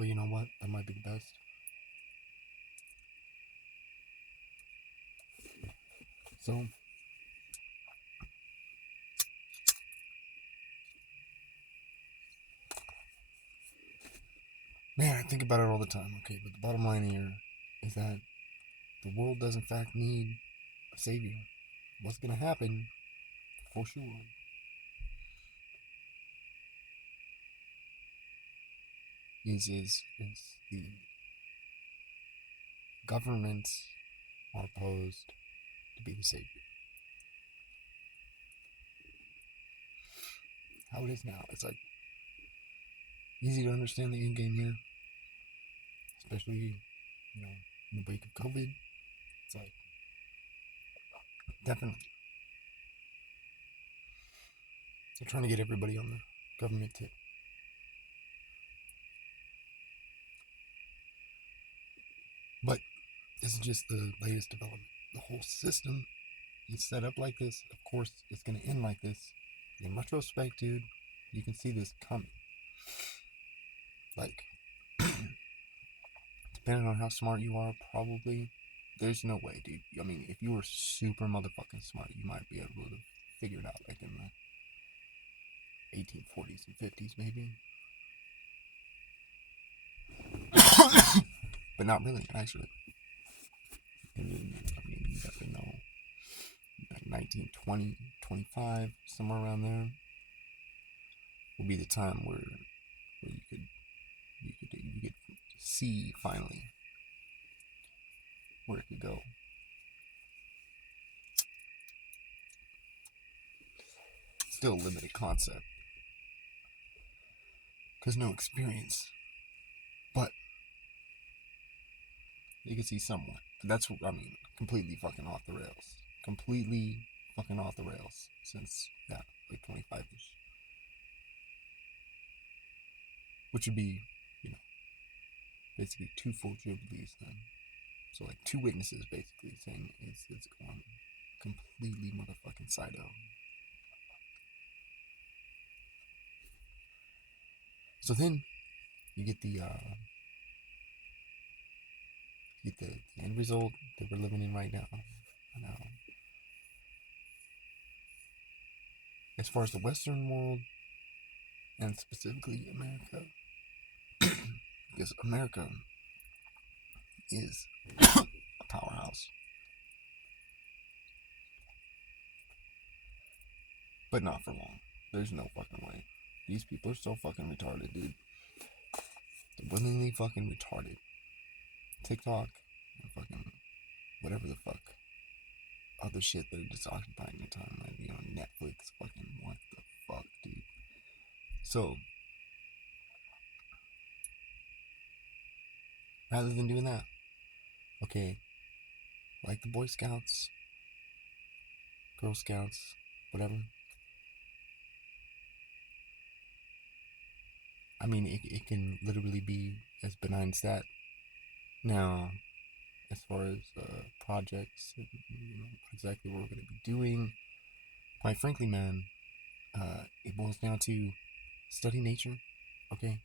Well, you know what? That might be the best. So, man, I think about it all the time. Okay, but the bottom line here is that the world does in fact need a savior. What's gonna happen, for sure, is the governments are opposed to be the savior. How it is now, it's like easy to understand the end game here, especially in the wake of COVID. It's like definitely they're trying to get everybody on the government tip. But this is just the latest development. The whole system is set up like this. Of course, it's going to end like this. In retrospect, dude, you can see this coming. Like, depending on how smart you are, probably, there's no way, dude. I mean, if you were super motherfucking smart, you might be able to figure it out, like in the 1840s and 50s, maybe. But not really, actually. I mean, you got to know 1920, 25, somewhere around there will be the time where you could see finally where it could go. Still a limited concept because no experience, but you can see somewhat. That's completely fucking off the rails. Completely fucking off the rails since like 25ish, which would be basically two full jubilees then. So like two witnesses basically saying it's going completely motherfucking side-o. So then you get the end result that we're living in right now. As far as the Western world and specifically America, because America is a powerhouse, but not for long. There's no fucking way. These people are so fucking retarded, dude. They're willingly fucking retarded. TikTok and fucking whatever the fuck other shit that are just occupying your time, like Netflix, fucking what the fuck, dude. So rather than doing that, okay, like the Boy Scouts, Girl Scouts, whatever. I mean, it can literally be as benign as that. Now, as far as projects and exactly what we're going to be doing, quite frankly, man, it boils down to study nature. Okay,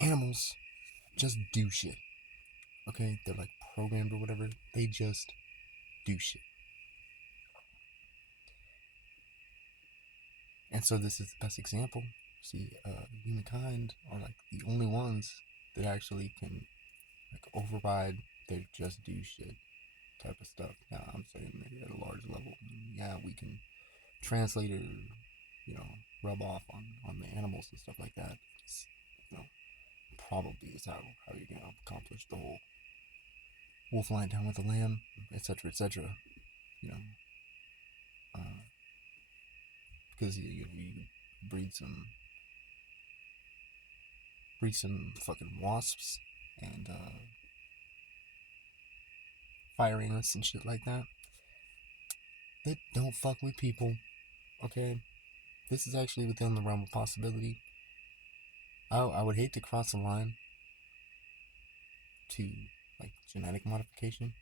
animals just do shit. Okay, they're like programmed or whatever. They just do shit. And so this is the best example. See, humankind are like the only ones that actually can like override their just do shit type of stuff. Now I'm saying maybe at a large level. Yeah, we can translate or rub off on the animals and stuff like that. It's, probably is how you're gonna accomplish the whole wolf lying down with the lamb, etc., etc. You know, because you breed some fucking wasps and fire ants and shit like that. They don't fuck with people. Okay, this is actually within the realm of possibility. I would hate to cross the line to like genetic modification.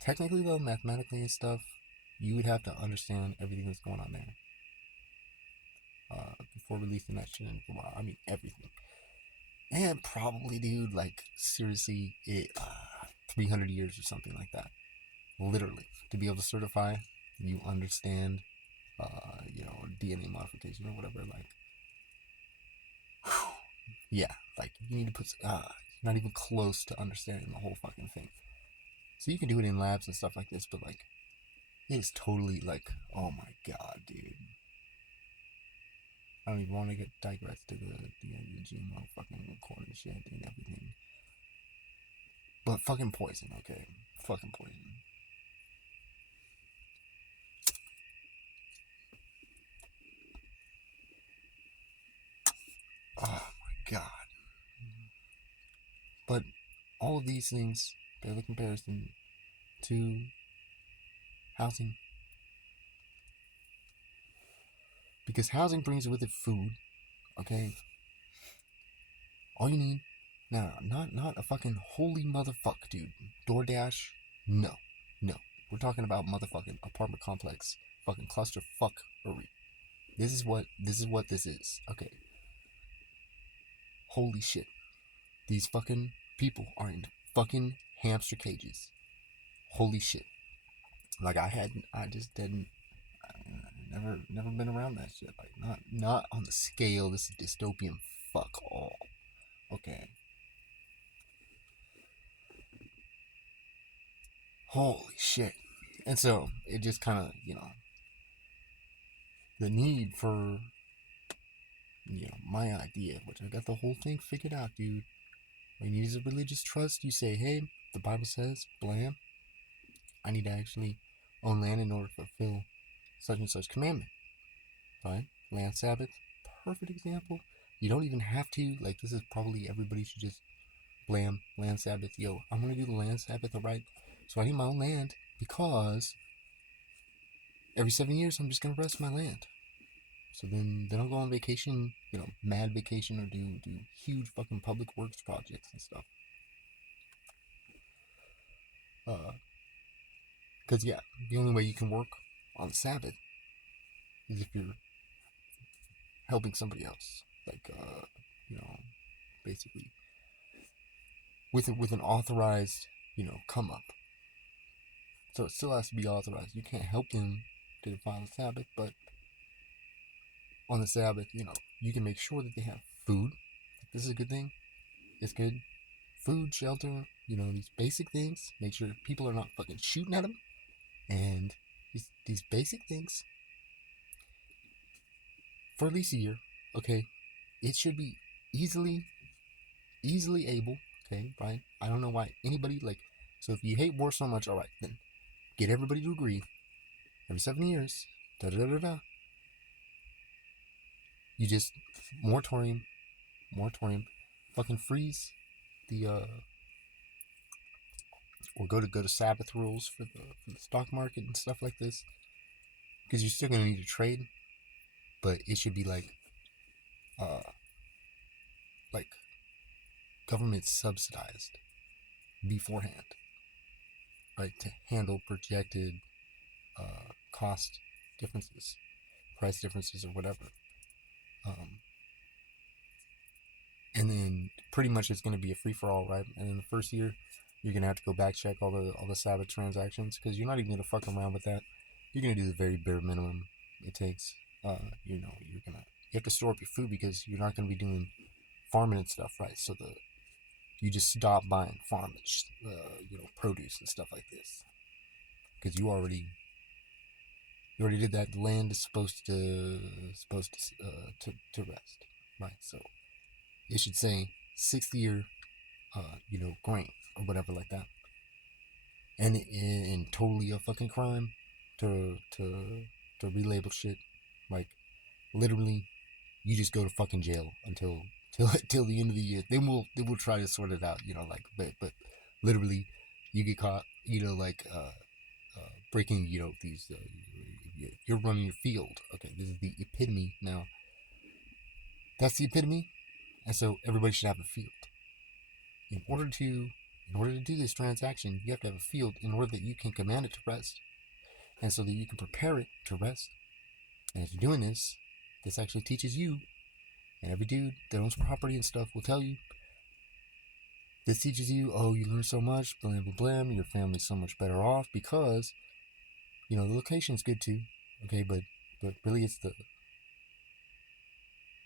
Technically, though, mathematically and stuff, you would have to understand everything that's going on there before releasing that shit into the wild. I mean, everything. And probably, dude, like, seriously, 300 years or something like that. Literally. To be able to certify, you understand, DNA modification or whatever, like, yeah, like, you need to put, not even close to understanding the whole fucking thing. So you can do it in labs and stuff like this, but, like, it is totally, like, oh my god, dude. I don't even want to get digressed to the GMO fucking corn and shit and everything. But fucking poison, okay? Fucking poison. Oh my god. But all of these things bear the comparison to housing. Because housing brings with it food, okay? All you need, not a fucking holy motherfuck, dude. DoorDash, no. We're talking about motherfucking apartment complex, fucking cluster fuckery. This is what this is, okay? Holy shit. These fucking people are in fucking hamster cages. Holy shit. Like I just didn't, never been around that shit. Like not on the scale. This is dystopian. Fuck all. Okay. Holy shit. And so it just kind of, the need for, my idea, which I got the whole thing figured out, dude. When you need a religious trust, you say, hey, the Bible says, blam, I need to actually own land in order to fulfill such and such commandment. Right? Land Sabbath, perfect example. You don't even have to, like, this is probably everybody should just blam, Land Sabbath. Yo, I'm gonna do the Land Sabbath, alright? So I need my own land because every 7 years I'm just gonna rest my land. So then I'll go on vacation, mad vacation, or do huge fucking public works projects and stuff. Cause yeah, the only way you can work on the Sabbath is if you're helping somebody else, like basically with an authorized, come up. So it still has to be authorized. You can't help them to defile the Sabbath, but on the Sabbath, you can make sure that they have food. This is a good thing. It's good. Food, shelter, these basic things. Make sure people are not fucking shooting at them. And these basic things for at least a year, okay? It should be easily able, okay, right? I don't know why anybody, like, so if you hate war so much, alright, then get everybody to agree every 7 years, da da da da. You just moratorium, fucking freeze the or go to Sabbath rules for the stock market and stuff like this, because you're still gonna need to trade, but it should be like like government subsidized beforehand, right, to handle projected cost differences, price differences, or whatever. And then pretty much it's going to be a free for all, right? And in the first year, you're going to have to go back check all the Sabbath transactions because you're not even going to fuck around with that. You're going to do the very bare minimum it takes. You're gonna you have to store up your food because you're not going to be doing farming and stuff, right? So you just stop buying farm, produce and stuff like this because you already did that. The land is supposed to rest, right? So it should say 6th year, grain or whatever like that. And totally a fucking crime to relabel shit. Like literally, you just go to fucking jail until the end of the year. Then we'll try to sort it out. But literally, you get caught. Breaking. These. You're running your field. Okay, this is the epitome now. That's the epitome, and so everybody should have a field. In order to do this transaction, you have to have a field in order that you can command it to rest, and so that you can prepare it to rest. And as you're doing this, this actually teaches you And every dude that owns property and stuff will tell you, this teaches you, oh, you learn so much, blah, blah, blah, your family's so much better off because, the location's good too, okay, but really it's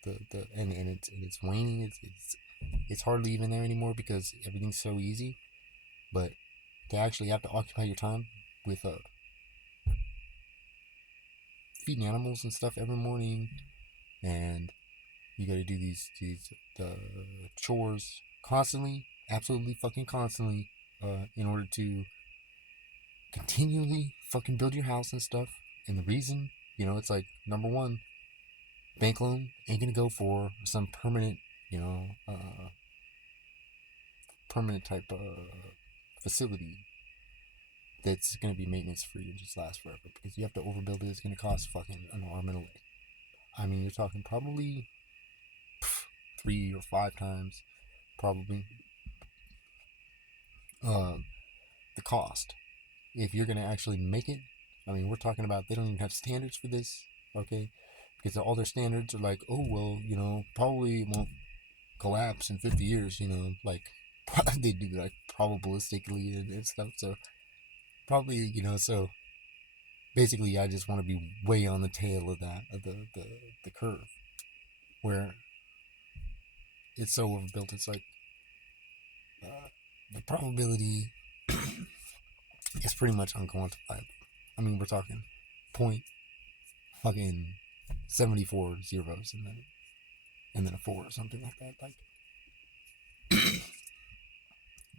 it's waning, it's hardly even there anymore because everything's so easy, but to actually have to occupy your time with feeding animals and stuff every morning, and you got to do the chores constantly, absolutely fucking constantly, in order to continually fucking build your house and stuff. And the reason, it's like, number one, bank loan ain't gonna go for some permanent, permanent type of facility that's gonna be maintenance free and just last forever, because you have to overbuild it. It's gonna cost fucking an arm and a leg. I mean, you're talking probably 3 or 5 times, probably, the cost if you're gonna actually make it. I mean, we're talking about, they don't even have standards for this, okay? Because all their standards are like, oh well, probably won't collapse in 50 years, like they do like probabilistically and stuff. So probably, so basically, I just want to be way on the tail of that, of the curve, where it's so overbuilt. It's like, the probability is pretty much unquantifiable. I mean, we're talking point fucking 74 zeros and then a 4 or something like that.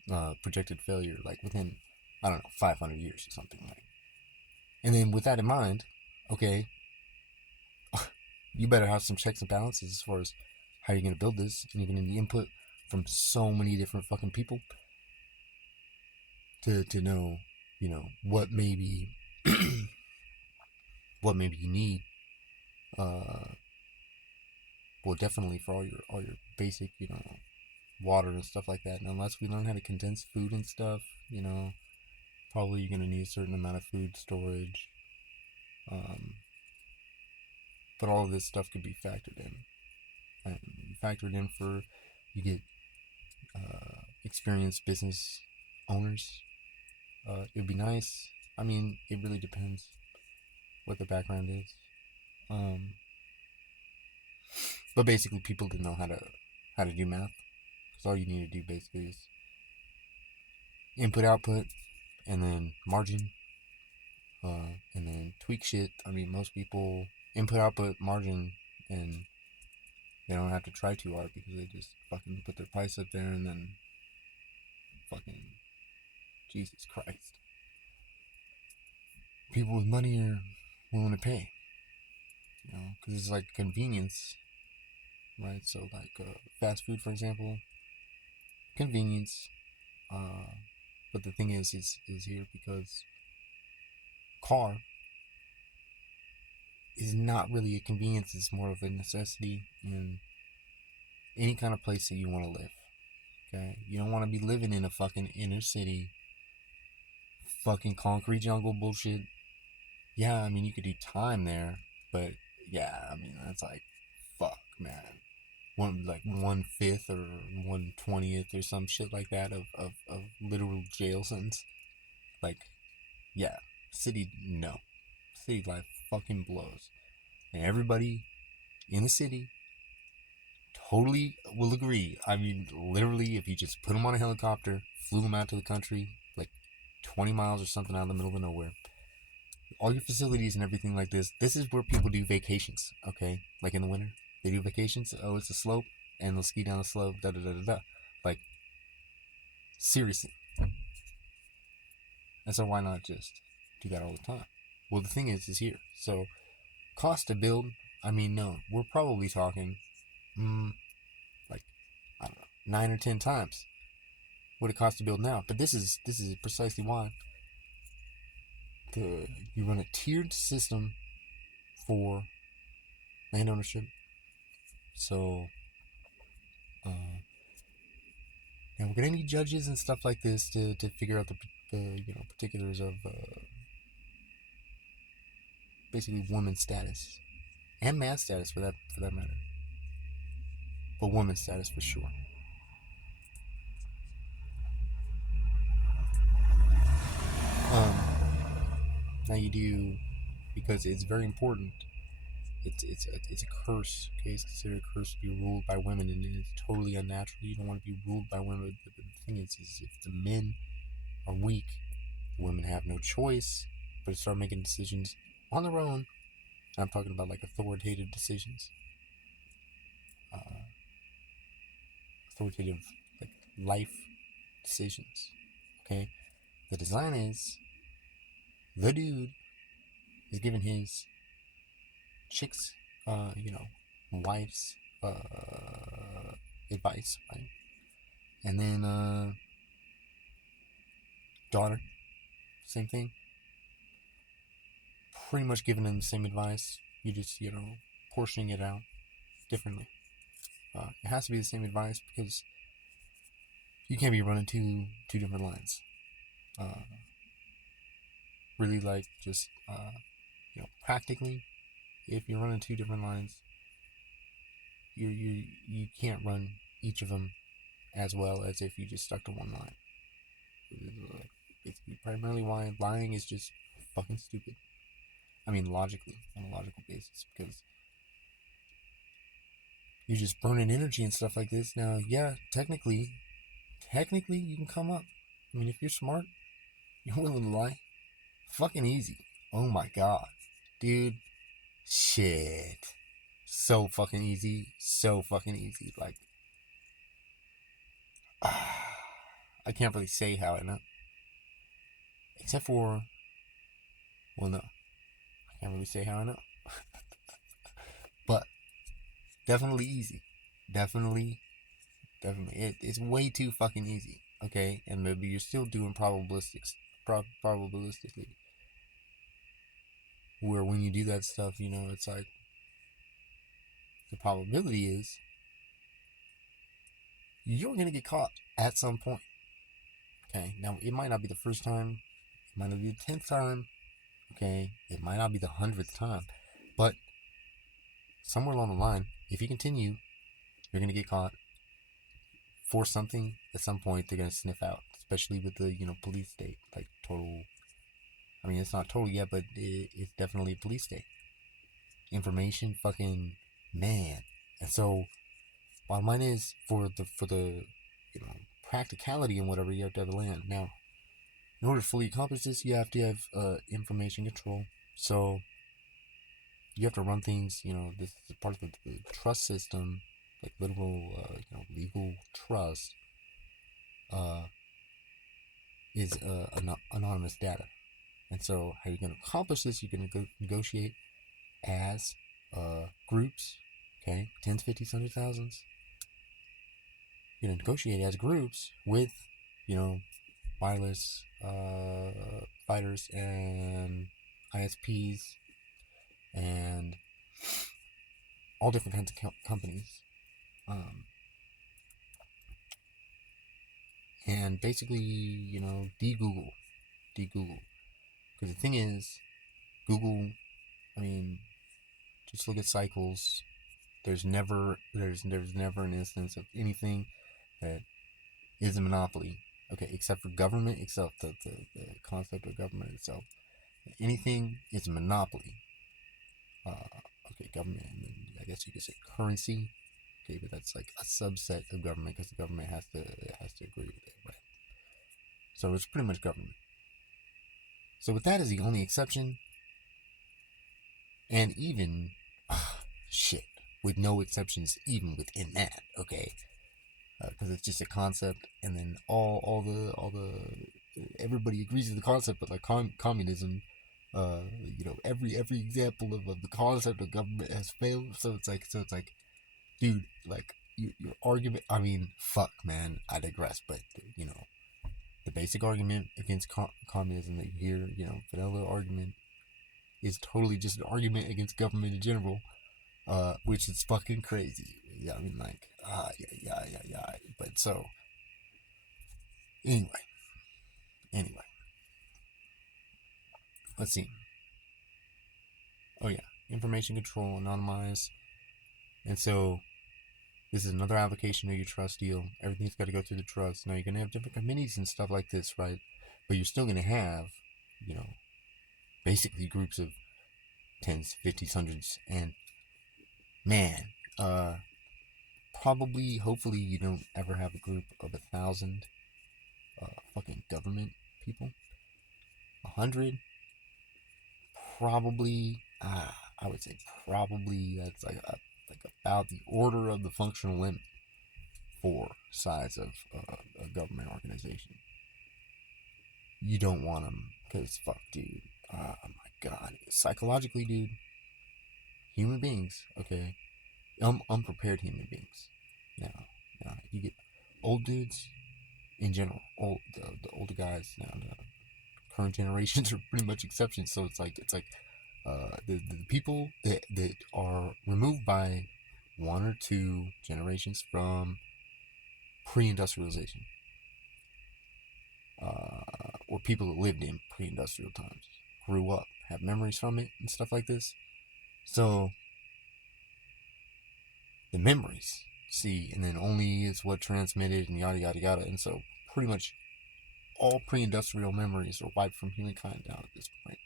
Like, projected failure, like within, I don't know, 500 years or something like. And then with that in mind, okay, you better have some checks and balances as far as how you're gonna build this, and you're gonna need input from so many different fucking people to know, what maybe what maybe you need. Well, definitely for all your basic, water and stuff like that. And unless we learn how to condense food and stuff, probably you're gonna need a certain amount of food storage. Um, but all of this stuff could be factored in, and factored in for, you get experienced business owners. It'd be nice. I mean, it really depends what the background is. But basically, people that know how to do math, because all you need to do basically is input, output, and then margin, and then tweak shit. I mean, most people input, output, margin, and they don't have to try too hard because they just fucking put their price up there, and then fucking, Jesus Christ, people with money are willing to pay, because it's like convenience, right? So like, fast food, for example, convenience. But the thing is here because car is not really a convenience. It's more of a necessity in any kind of place that you want to live. Okay, you don't want to be living in a fucking inner city, fucking concrete jungle bullshit. Yeah, I mean, you could do time there, but yeah, I mean, that's like, fuck, man. 1/5 or 1/20th or some shit like that of literal jail sentence. Like, yeah, city, no. City life fucking blows. And everybody in the city totally will agree. I mean, literally, if you just put them on a helicopter, flew them out to the country, like 20 miles or something out in the middle of nowhere, all your facilities and everything like this is where people do vacations, okay? Like in the winter, they do vacations. Oh, it's a slope, and they'll ski down the slope, da da da da da. Like, seriously. And so why not just do that all the time? Well, the thing is here. So, cost to build, I mean, no, we're probably talking, like, I don't know, 9 or 10 times what it costs to build now. But this is precisely why you run a tiered system for land ownership. So, and we're gonna need judges and stuff like this to figure out the particulars of, basically women's status and man's status for that matter. but woman status for sure. Um, Now you do, because it's very important. It's a curse. Okay, it's considered a curse to be ruled by women, and it's totally unnatural. You don't want to be ruled by women. But the thing is if the men are weak, the women have no choice but to start making decisions on their own. And I'm talking about like authoritative decisions, uh, authoritative like life decisions. Okay, the design is the dude is giving his chick's, wife's advice, right? And then daughter, same thing. Pretty much giving them the same advice. You just, portioning it out differently. It has to be the same advice because you can't be running two different lines. Really, like just practically, if you're running two different lines, you can't run each of them as well as if you just stuck to one line. Basically, primarily why lying is just fucking stupid. I mean, logically, on a logical basis, because you're just burning energy and stuff like this. Now, yeah, technically, you can come up. I mean, if you're smart, you're willing to lie. Fucking easy. Oh my god, dude, shit, so fucking easy, so fucking easy. Like, I can't really say how I know, except for, well, no, I can't really say how I know, but definitely easy, definitely. It's way too fucking easy. Okay, and maybe you're still doing probabilistically, where when you do that stuff, it's like the probability is you're gonna get caught at some point. Okay, now it might not be the first time, it might not be the 10th time. Okay, it might not be the 100th time, but somewhere along the line, if you continue, you're gonna get caught for something at some point. They're gonna sniff out, especially with the police state, like total. I mean, it's not total yet, but it's definitely a police state. Information, fucking man. And so, bottom line is for the practicality and whatever, you have to have a land. Now, in order to fully accomplish this, you have to have information control. So you have to run things. This is part of the trust system, like literal, legal trust. Is anonymous data. And so, how you're going to accomplish this? You're going to negotiate as groups, okay, tens, fifties, hundred thousands. You're going to negotiate as groups with, wireless fighters and ISPs and all different kinds of companies. And basically, de-Google. Because the thing is, Google, I mean, just look at cycles. There's never an instance of anything that is a monopoly. Okay, except for government, except the concept of government itself. Anything is a monopoly. Okay, government, and then I guess you could say currency. Okay, but that's like a subset of government because the government has to agree with it, right? So it's pretty much government. So with that as the only exception, and even shit, with no exceptions even within that, okay, because it's just a concept, and then all the everybody agrees with the concept, but like communism, every example of the concept of government has failed. So it's like, dude, like your argument. I mean, fuck, man, I digress, but the basic argument against communism that you hear, vanilla argument, is totally just an argument against government in general, which is fucking crazy. Yeah, I mean, like, yeah. But so, anyway, let's see. Oh yeah, information control, anonymize, and so This is another application of your trust deal. Everything's got to go through the trust. Now you're gonna have different committees and stuff like this, right? But you're still gonna have, you know, basically groups of tens, fifties, hundreds, and man, probably, hopefully, you don't ever have a group of 1,000 fucking government people. 100, probably. I would say probably that's like about the order of the functional limit for size of a government organization. You don't want them because fuck, dude. Oh my god, psychologically, dude. Human beings, okay, unprepared human beings. Now, you get old dudes in general, the older guys now, the current generations are pretty much exceptions. So the people that are removed by one or two generations from pre-industrialization, or people that lived in pre-industrial times, grew up, have memories from it and stuff like this. So the memories, see, and then only is what transmitted and yada yada yada. And so pretty much all pre-industrial memories are wiped from humankind down at this point.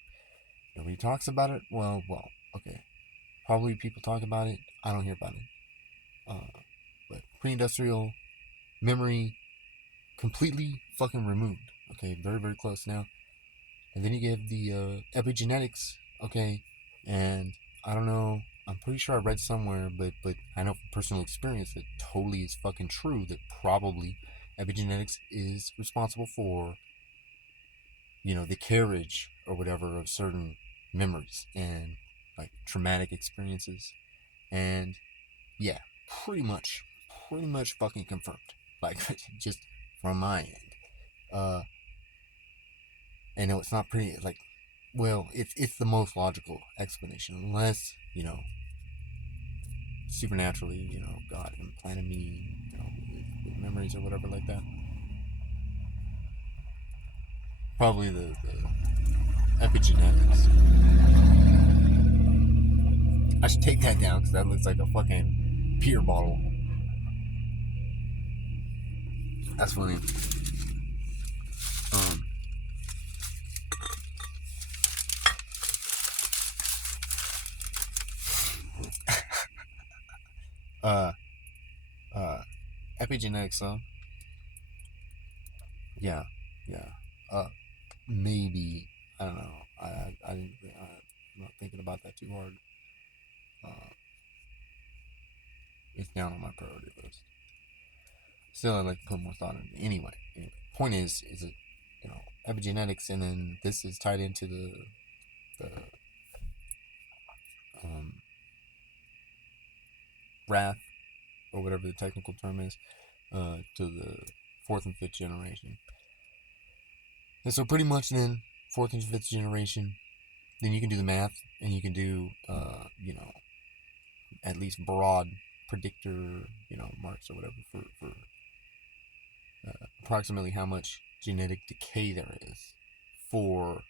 Nobody talks about it. Well, okay. Probably people talk about it. I don't hear about it. But pre-industrial memory completely fucking removed. Okay, very very close now. And then you get the epigenetics. Okay, and I don't know. I'm pretty sure I read somewhere, but I know from personal experience that totally is fucking true. That probably epigenetics is responsible for, the carriage or whatever of certain memories and like traumatic experiences. And yeah, pretty much fucking confirmed. Like just from my end. I know it's not pretty like, well, it's the most logical explanation, unless supernaturally, God implanted me, with memories or whatever like that. Probably the epigenetics. I should take that down because that looks like a fucking beer bottle. That's funny. Um, uh, uh, epigenetics, though. Yeah, yeah. Maybe, I don't know. I didn't. I'm not thinking about that too hard. Uh, it's down on my priority list. Still, I'd like to put more thought into it. Anyway, point is that epigenetics, and then this is tied into the um, wrath, or whatever the technical term is, to the fourth and fifth generation. And so pretty much then, fourth and fifth generation, then you can do the math, and you can do at least broad predictor marks or whatever for approximately how much genetic decay there is for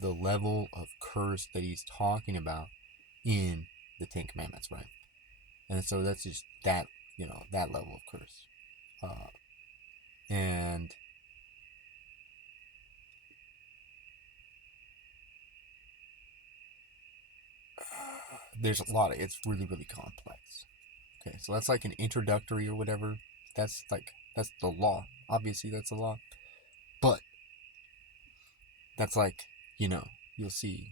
the level of curse that he's talking about in the Ten Commandments, right? And so that's just that level of curse. And there's a lot of it's really really complex. Okay, so that's like an introductory or whatever. That's the law. Obviously, that's the law. But that's like you'll see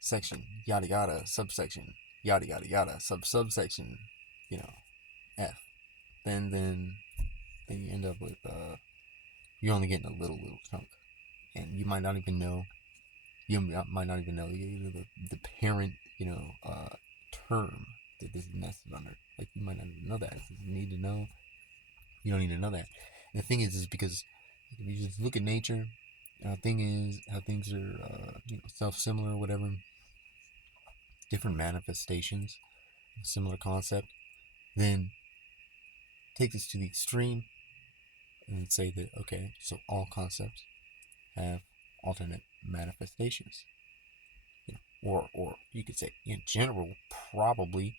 section yada yada subsection yada yada yada subsection F. Then you end up with you're only getting a little chunk, and you might not even know. You might not even know the parent term that this is nested under. Like you might not even know that. If you need to know, you don't need to know that. And the thing is because if you just look at nature, how things are self-similar or whatever, different manifestations, similar concept, then take this to the extreme and say that okay, so all concepts have alternate manifestations. Or you could say in general, probably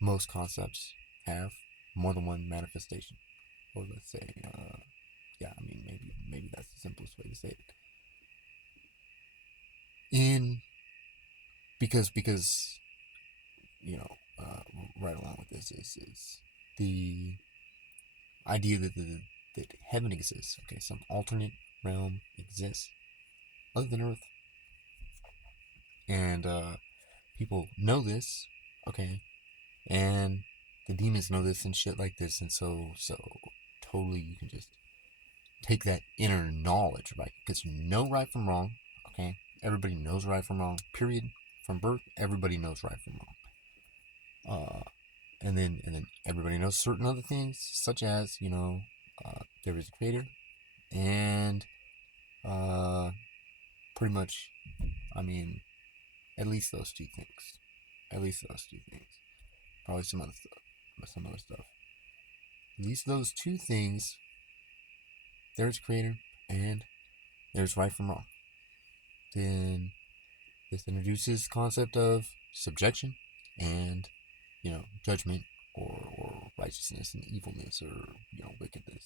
most concepts have more than one manifestation. Or let's say, yeah, I mean, maybe that's the simplest way to say it. In because you know, right along with this is the idea that heaven exists. Okay, some alternate realm exists other than Earth, and people know this. Okay, and the demons know this and shit like this, and so totally you can just take that inner knowledge, right? Because you know right from wrong. Okay, everybody knows right from wrong. Period. From birth, everybody knows right from wrong. And then everybody knows certain other things, such as there is a creator, and uh, pretty much, I mean, at least those two things. At least those two things. Probably some other stuff. Some other stuff. At least those two things. There's creator, and there's right from wrong. Then this introduces concept of subjection and judgment or righteousness and evilness or wickedness,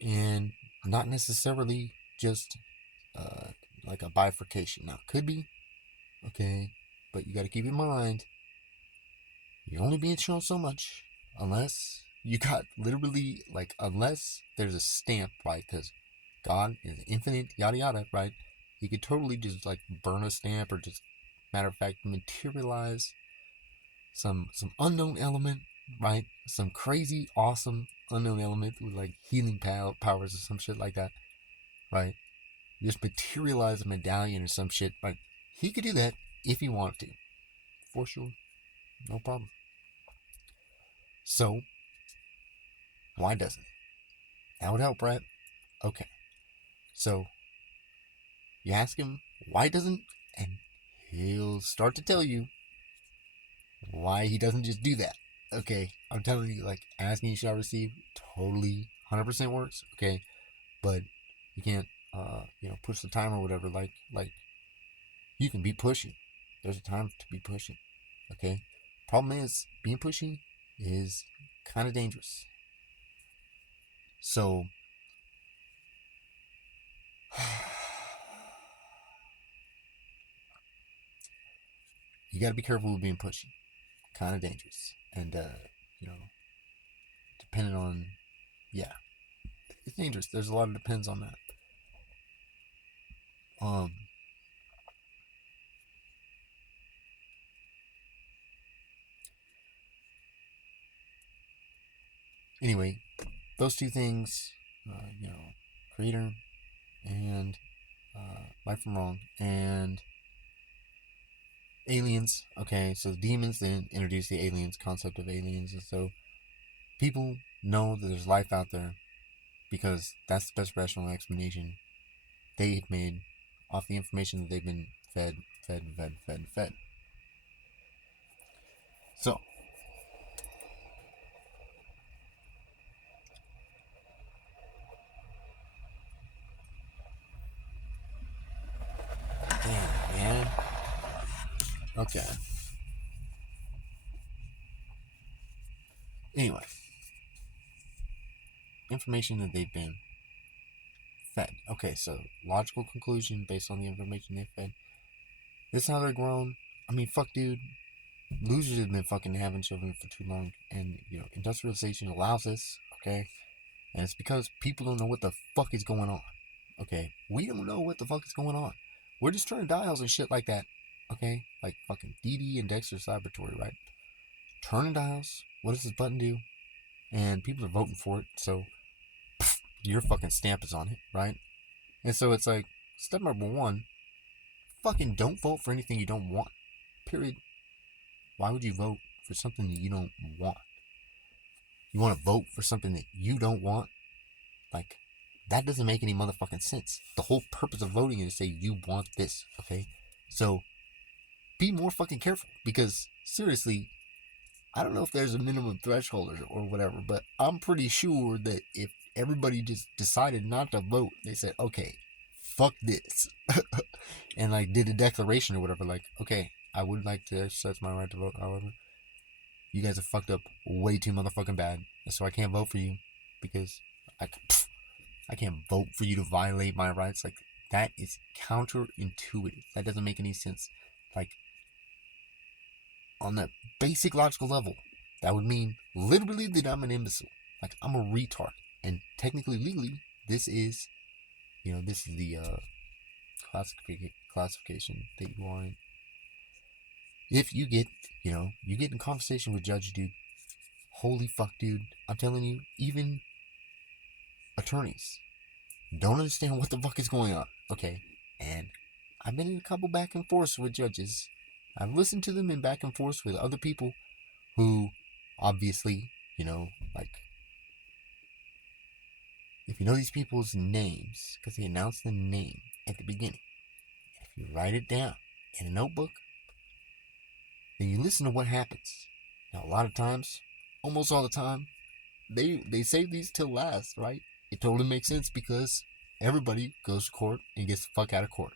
and not necessarily just like a bifurcation. Now it could be, okay, but you got to keep in mind you're only being shown so much unless you got literally unless there's a stamp, right? Because God is infinite, yada yada, right? He could totally just burn a stamp or just matter of fact materialize some unknown element, right? Some crazy awesome unknown element with healing powers or some shit like that, right? Just materialize a medallion or some shit. Like he could do that if he wanted to, for sure, no problem. So why doesn't it? That would help, right? Okay. So you ask him why doesn't, and he'll start to tell you why he doesn't just do that. Okay, I'm telling you, asking you shall receive totally 100% works. Okay, but you can't, push the time or whatever. Like you can be pushy. There's a time to be pushing. Okay, problem is being pushy is kind of dangerous. So you got to be careful with being pushy. Kind of dangerous, and you know, depending on, yeah, it's dangerous. There's a lot of depends on that. Um. Anyway, those two things, creator and life from wrong and aliens. Okay, so demons then introduce the aliens concept of aliens, and so people know that there's life out there because that's the best rational explanation they've made off the information that they've been fed. So, damn, man. Okay. Anyway, information that they've been fed. Okay, so logical conclusion based on the information they've fed. This is how they're grown. I mean, fuck, dude. Losers have been fucking having children for too long, and industrialization allows this. Okay, and it's because people don't know what the fuck is going on. Okay, we don't know what the fuck is going on. We're just turning dials and shit like that. Okay, like fucking Dee Dee and Dexter Cybertory, right? Turning dials. What does this button do? And people are voting for it, so your fucking stamp is on it, right? And so it's like step number one: fucking don't vote for anything you don't want. Period. Why would you vote for something that you don't want? You want to vote for something that you don't want? Like, that doesn't make any motherfucking sense. The whole purpose of voting is to say you want this, okay? So, be more fucking careful because, seriously, I don't know if there's a minimum threshold or whatever, but I'm pretty sure that if everybody just decided not to vote, they said, okay, fuck this, and did a declaration or whatever, okay, I would like to exercise my right to vote, however, you guys have fucked up way too motherfucking bad. And so I can't vote for you because I can't vote for you to violate my rights. Like, that is counterintuitive. That doesn't make any sense. Like, on that basic logical level, that would mean literally that I'm an imbecile. Like, I'm a retard. And technically, legally, this is, this is the classification that you are in. If you get, you get in conversation with Judge Dude, holy fuck, dude, I'm telling you, even attorneys don't understand what the fuck is going on. Okay, and I've been in a couple back and forths with judges. I've listened to them in back and forths with other people who, obviously, like, if you know these people's names, because they announce the name at the beginning, if you write it down in a notebook, then you listen to what happens. Now, a lot of times, almost all the time, they save these till last, right? It totally makes sense because everybody goes to court and gets the fuck out of court.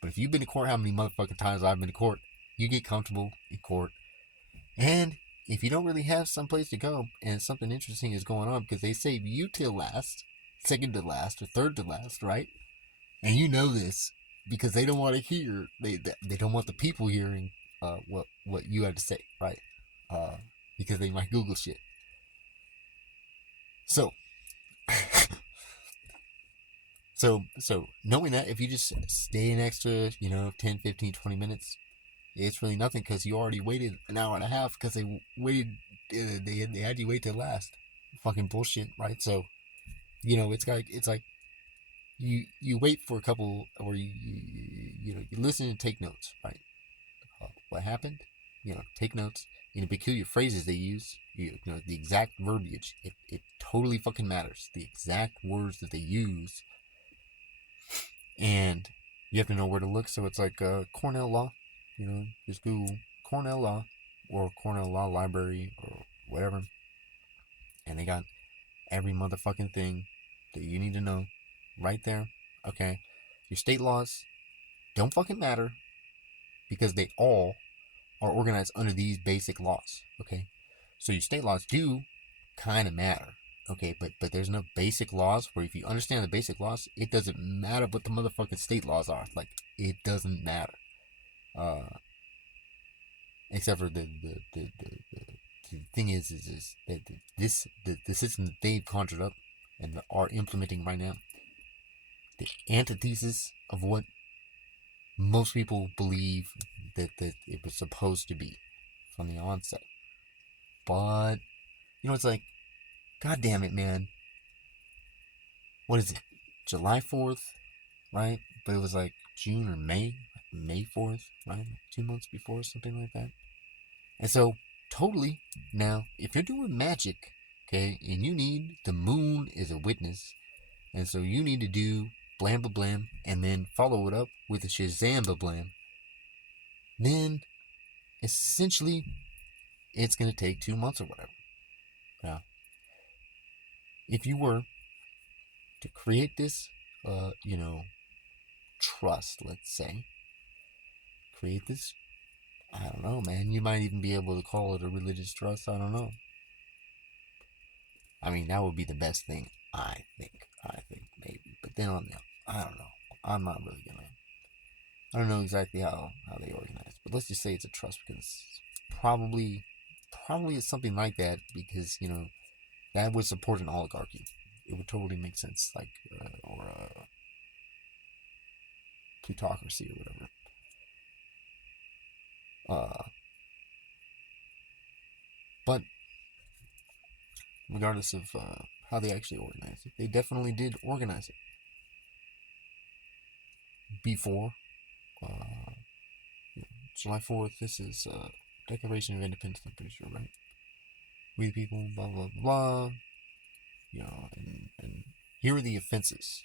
But if you've been to court how many motherfucking times I've been to court, you get comfortable in court. And if you don't really have someplace to go and something interesting is going on, because they save you till last, second to last, or third to last, right? And you know this because they don't want to hear, they don't want the people hearing what you have to say, right? Because they might Google shit. So, so knowing that, if you just stay an extra, 10, 15, 20 minutes, it's really nothing because you already waited an hour and a half because they waited, they had you wait till last. Fucking bullshit, right? So, it's like you wait for a couple, or you listen and take notes, right? What happened? Take notes. The peculiar phrases they use, the exact verbiage. It totally fucking matters. The exact words that they use, and you have to know where to look. So it's like Cornell Law. Just Google Cornell Law or Cornell Law Library or whatever, and they got every motherfucking thing that you need to know right there. Okay, your state laws don't fucking matter because they all are organized under these basic laws. Okay, so your state laws do kind of matter. Okay, but there's no basic laws where if you understand the basic laws, it doesn't matter what the motherfucking state laws are. Like, it doesn't matter. Except for the thing is that the system that they've conjured up and are implementing right now, the antithesis of what most people believe that it was supposed to be from the onset. But it's like, god damn it, man. What is it? July 4th, right? But it was like June or May 4th, right? 2 months before, something like that. And so, totally, now, if you're doing magic, okay, and you need the moon as a witness, and so you need to do blam blah blam, and then follow it up with a Shazam blah blam, then essentially it's going to take 2 months or whatever. Now, if you were to create this, trust, let's say, create this, I don't know, man, you might even be able to call it a religious trust, I don't know. I mean, that would be the best thing, I think, maybe. But then I don't know. I'm not really gonna. I don't know exactly how they organize, but let's just say it's a trust because probably it's something like that because that would support an oligarchy. It would totally make sense, like or plutocracy or whatever. But regardless of how they actually organize it, they definitely did organize it before July 4th. This is Declaration of Independence, I'm pretty sure, right? We the people, blah blah blah. And here are the offenses.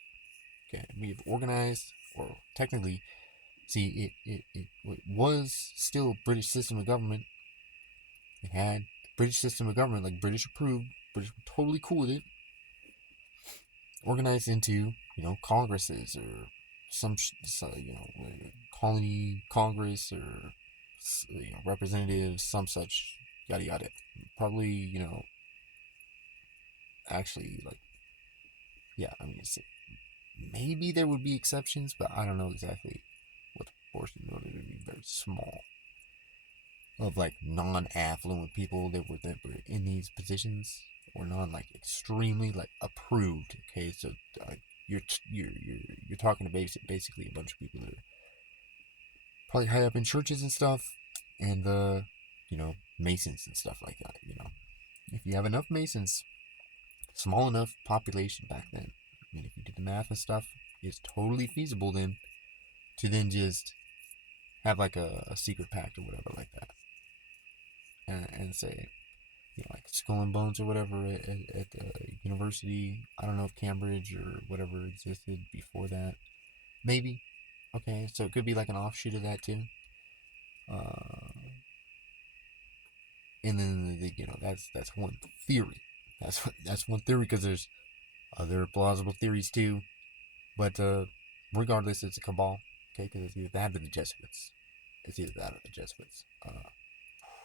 Okay, we have organized, or technically, see, it was still a British system of government. It had the British system of government, like British approved. British were totally cool with it. Organized into congresses or some colony congress or representatives, some such yada yada. Probably, actually, like, yeah, I mean, maybe there would be exceptions, but I don't know exactly what the proportion would be. Very small of like non-affluent people that were in these positions, or non like extremely like approved. Okay, so you're you're talking to basically a bunch of people that are probably high up in churches and stuff, and masons and stuff like that. If you have enough masons, small enough population back then. I mean, if you did the math and stuff, it's totally feasible then to then just have like a secret pact or whatever like that, and say, like Skull and Bones or whatever at the university. I don't know if Cambridge or whatever existed before that. Maybe. Okay, so it could be like an offshoot of that too. Uh, and then that's one theory. That's one theory, because there's other plausible theories too. But regardless, it's a cabal. Okay, because it's either that or the Jesuits. It's either that or the Jesuits.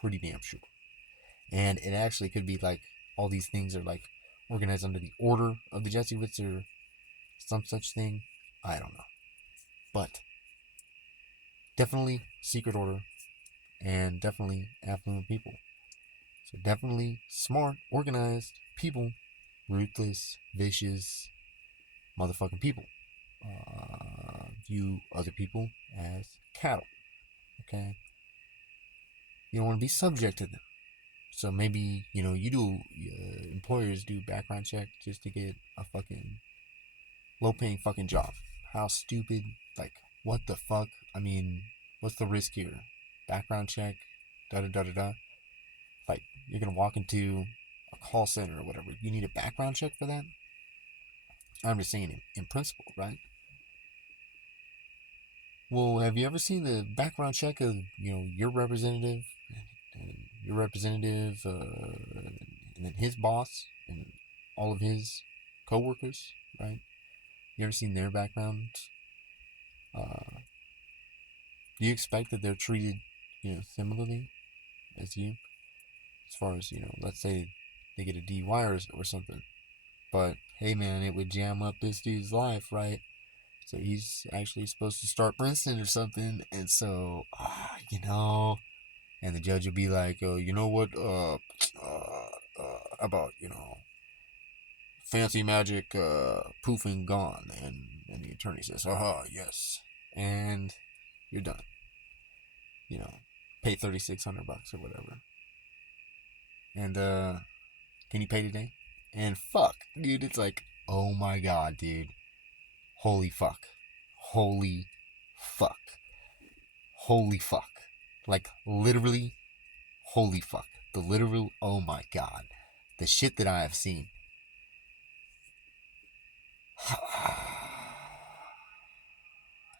Pretty damn sure. And it actually could be like all these things are like organized under the order of the Jesuits or some such thing. I don't know. But definitely secret order, and definitely affluent people. So definitely smart, organized people, ruthless, vicious, motherfucking people. View other people as cattle. Okay, you don't want to be subject to them. So maybe you do. Employers do background check just to get a fucking low-paying fucking job. How stupid! Like, what the fuck? I mean, what's the risk here? Background check, da da da da da. Like, you're gonna walk into a call center or whatever. You need a background check for that? I'm just saying, in principle, right? Well, have you ever seen the background check of your representative, and your representative, and then his boss, and all of his coworkers, right? You ever seen their backgrounds? Uh, do you expect that they're treated, similarly as you, as far as let's say they get a DUI or something, but hey, man, it would jam up this dude's life, right? So he's actually supposed to start Princeton or something, and so and the judge would be like, you know what, about fancy magic, poof and gone, and the attorney says, yes, and you're done. Pay $3,600 or whatever, and can you pay today? And fuck, dude, it's like, oh my god, dude, holy fuck, holy fuck, holy fuck, like literally, holy fuck, the literal, oh my god, the shit that I have seen.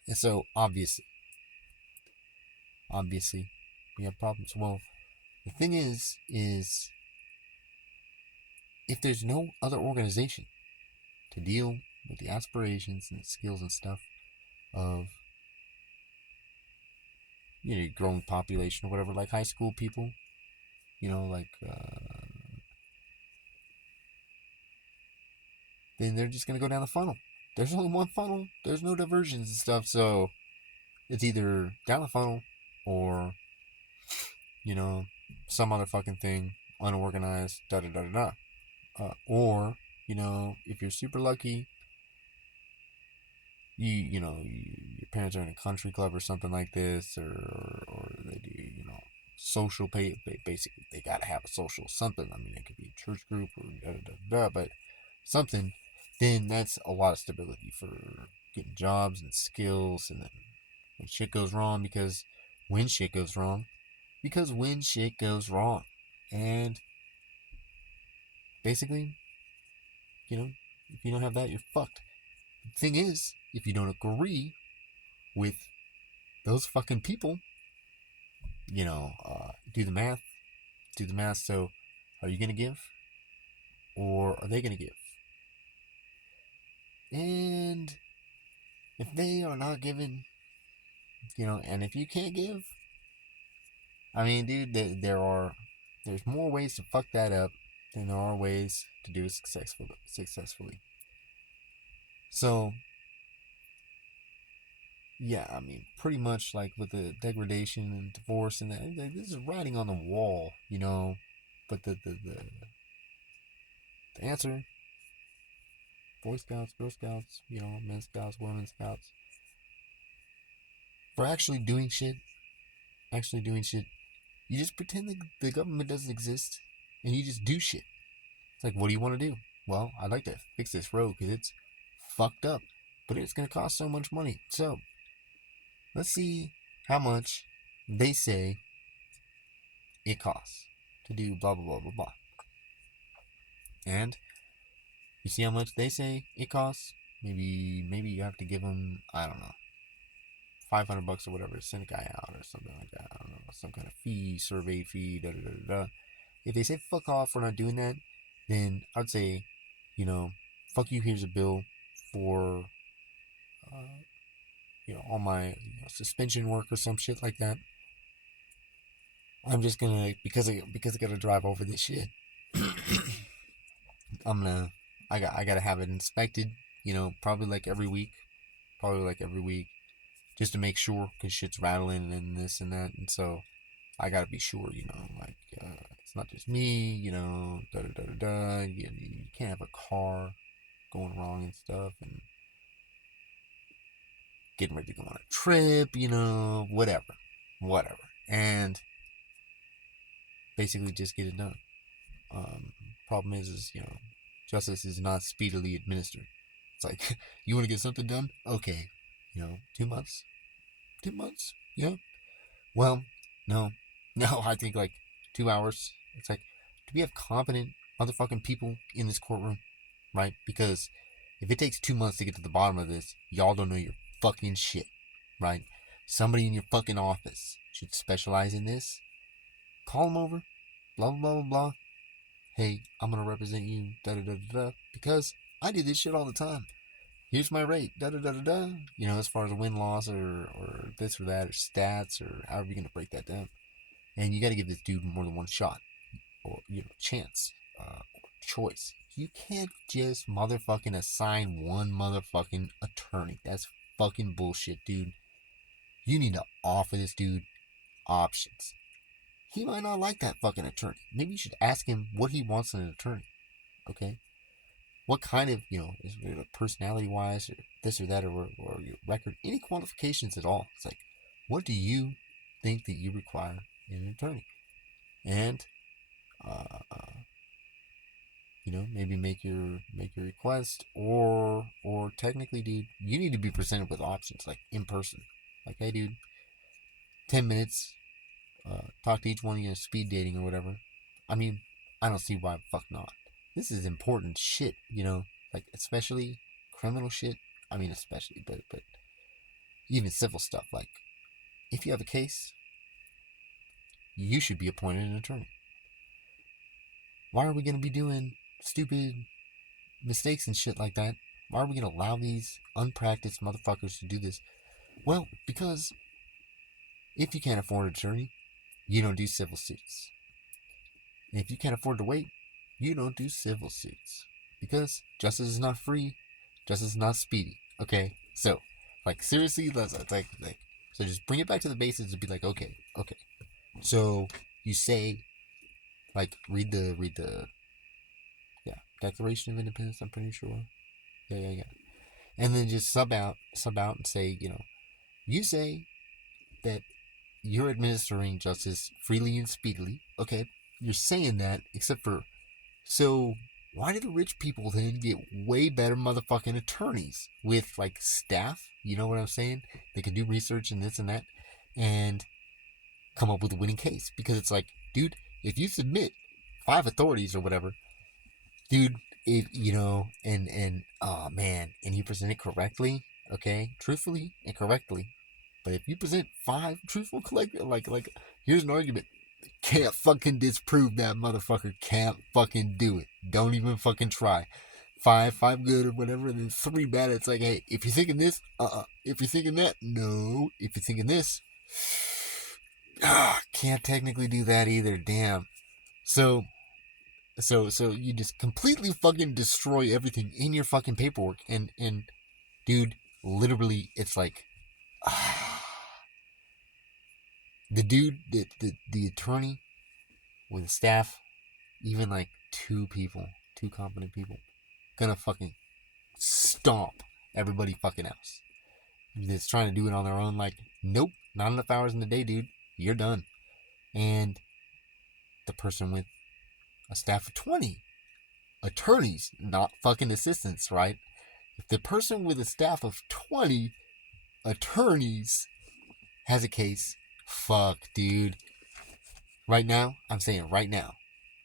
And so obviously, we have problems. Well, the thing is if there's no other organization to deal with the aspirations and the skills and stuff of growing population or whatever, like high school people, like then they're just gonna go down the funnel. There's only one funnel. There's no diversions and stuff, so it's either down the funnel or you know some other fucking thing, unorganized, da da da da da. Or if you're super lucky, your parents are in a country club or something like this, or they do social pay. Basically, they gotta have a social something. I mean, it could be a church group or da da da da, but something. Then that's a lot of stability for getting jobs and skills, and then when shit goes wrong, when shit goes wrong, when shit goes wrong, and basically, if you don't have that, you're fucked. The thing is, if you don't agree with those fucking people, do the math. Do the math. So, are you gonna give, or are they gonna give? And if they are not giving, and if you can't give, I mean, dude, there are There's more ways to fuck that up than there are ways to do it successfully. So, yeah, I mean, pretty much like with the degradation and divorce and that, like, this is writing on the wall, you know. But the answer, Boy Scouts, Girl Scouts, you know, Men Scouts, Women Scouts, for actually doing shit, you just pretend that the government doesn't exist and you just do shit. It's like, what do you want to do? Well, I'd like to fix this road because it's fucked up, but it's going to cost so much money. So, let's see how much they say it costs to do blah, blah, blah, blah, blah. And you see how much they say it costs? Maybe you have to give them, I don't know, $500 or whatever to send a guy out or something like that. I don't know, some kind of fee, survey fee, da da da da. If they say fuck off, we're not doing that, then I'd say, you know, fuck you, here's a bill for, all my suspension work or some shit like that. I'm just gonna, because I gotta drive over this shit. I gotta have it inspected, probably like every week, just to make sure, because shit's rattling and this and that, and so I gotta be sure, it's not just me, da da da da da. You can't have a car going wrong and stuff, and getting ready to go on a trip, whatever, and basically just get it done. Problem is justice is not speedily administered. It's like, you want to get something done? Okay, 2 months, 2 months, yeah. Well, no, I think like 2 hours. It's like, do we have competent motherfucking people in this courtroom, right? Because if it takes 2 months to get to the bottom of this, y'all don't know your fucking shit, right? Somebody in your fucking office should specialize in this. Call them over, blah, blah, blah, blah. Hey, I'm going to represent you, da da da da da, because I do this shit all the time. Here's my rate, da da da da da. As far as win loss or this or that or stats or however you're going to break that down. And you got to give this dude more than one shot or, chance, choice. You can't just motherfucking assign one motherfucking attorney. That's fucking bullshit, dude. You need to offer this dude options. He might not like that fucking attorney. Maybe you should ask him what he wants in an attorney. Okay? What kind of, is it personality wise or this or that or your record, any qualifications at all. It's like, what do you think that you require in an attorney? And, maybe make your request or technically, dude, you need to be presented with options, like in person. Like, hey, dude, 10 minutes, talk to each one of you, speed dating or whatever. I mean, I don't see why the fuck not. This is important shit, like especially criminal shit. I mean, especially, but even civil stuff. Like, if you have a case, you should be appointed an attorney. Why are we gonna be doing stupid mistakes and shit like that? Why are we gonna allow these unpracticed motherfuckers to do this? Well, because if you can't afford an attorney, you don't do civil suits. And if you can't afford to wait, you don't do civil suits. Because justice is not free, justice is not speedy. Okay? So, like, seriously, let's so just bring it back to the basics and be like, okay. So you say, like, read the Declaration of Independence, I'm pretty sure. Yeah. And then just sub out and say, you say that you're administering justice freely and speedily. Okay, you're saying that, except for, so why do the rich people then get way better motherfucking attorneys with, like, staff? You know what I'm saying? They can do research and this and that and come up with a winning case. Because it's like, dude, if you submit 5 authorities or whatever, dude, if and oh man, and you present it correctly, okay, truthfully and correctly. But if you present 5 truthful, like, here's an argument. Can't fucking disprove that motherfucker. Can't fucking do it. Don't even fucking try. 5 good or whatever, and then 3 bad. It's like, hey, if you're thinking this, if you're thinking that, no. If you're thinking this, can't technically do that either. Damn. So so you just completely fucking destroy everything in your fucking paperwork, and dude, literally, it's like the dude, the attorney with staff, even like two competent people, gonna fucking stomp everybody fucking else that's trying to do it on their own. Like, nope, not enough hours in the day, dude. You're done. And the person with a staff of 20 attorneys, not fucking assistants, right? If the person with a staff of 20 attorneys has a case, fuck, dude. Right now, I'm saying right now,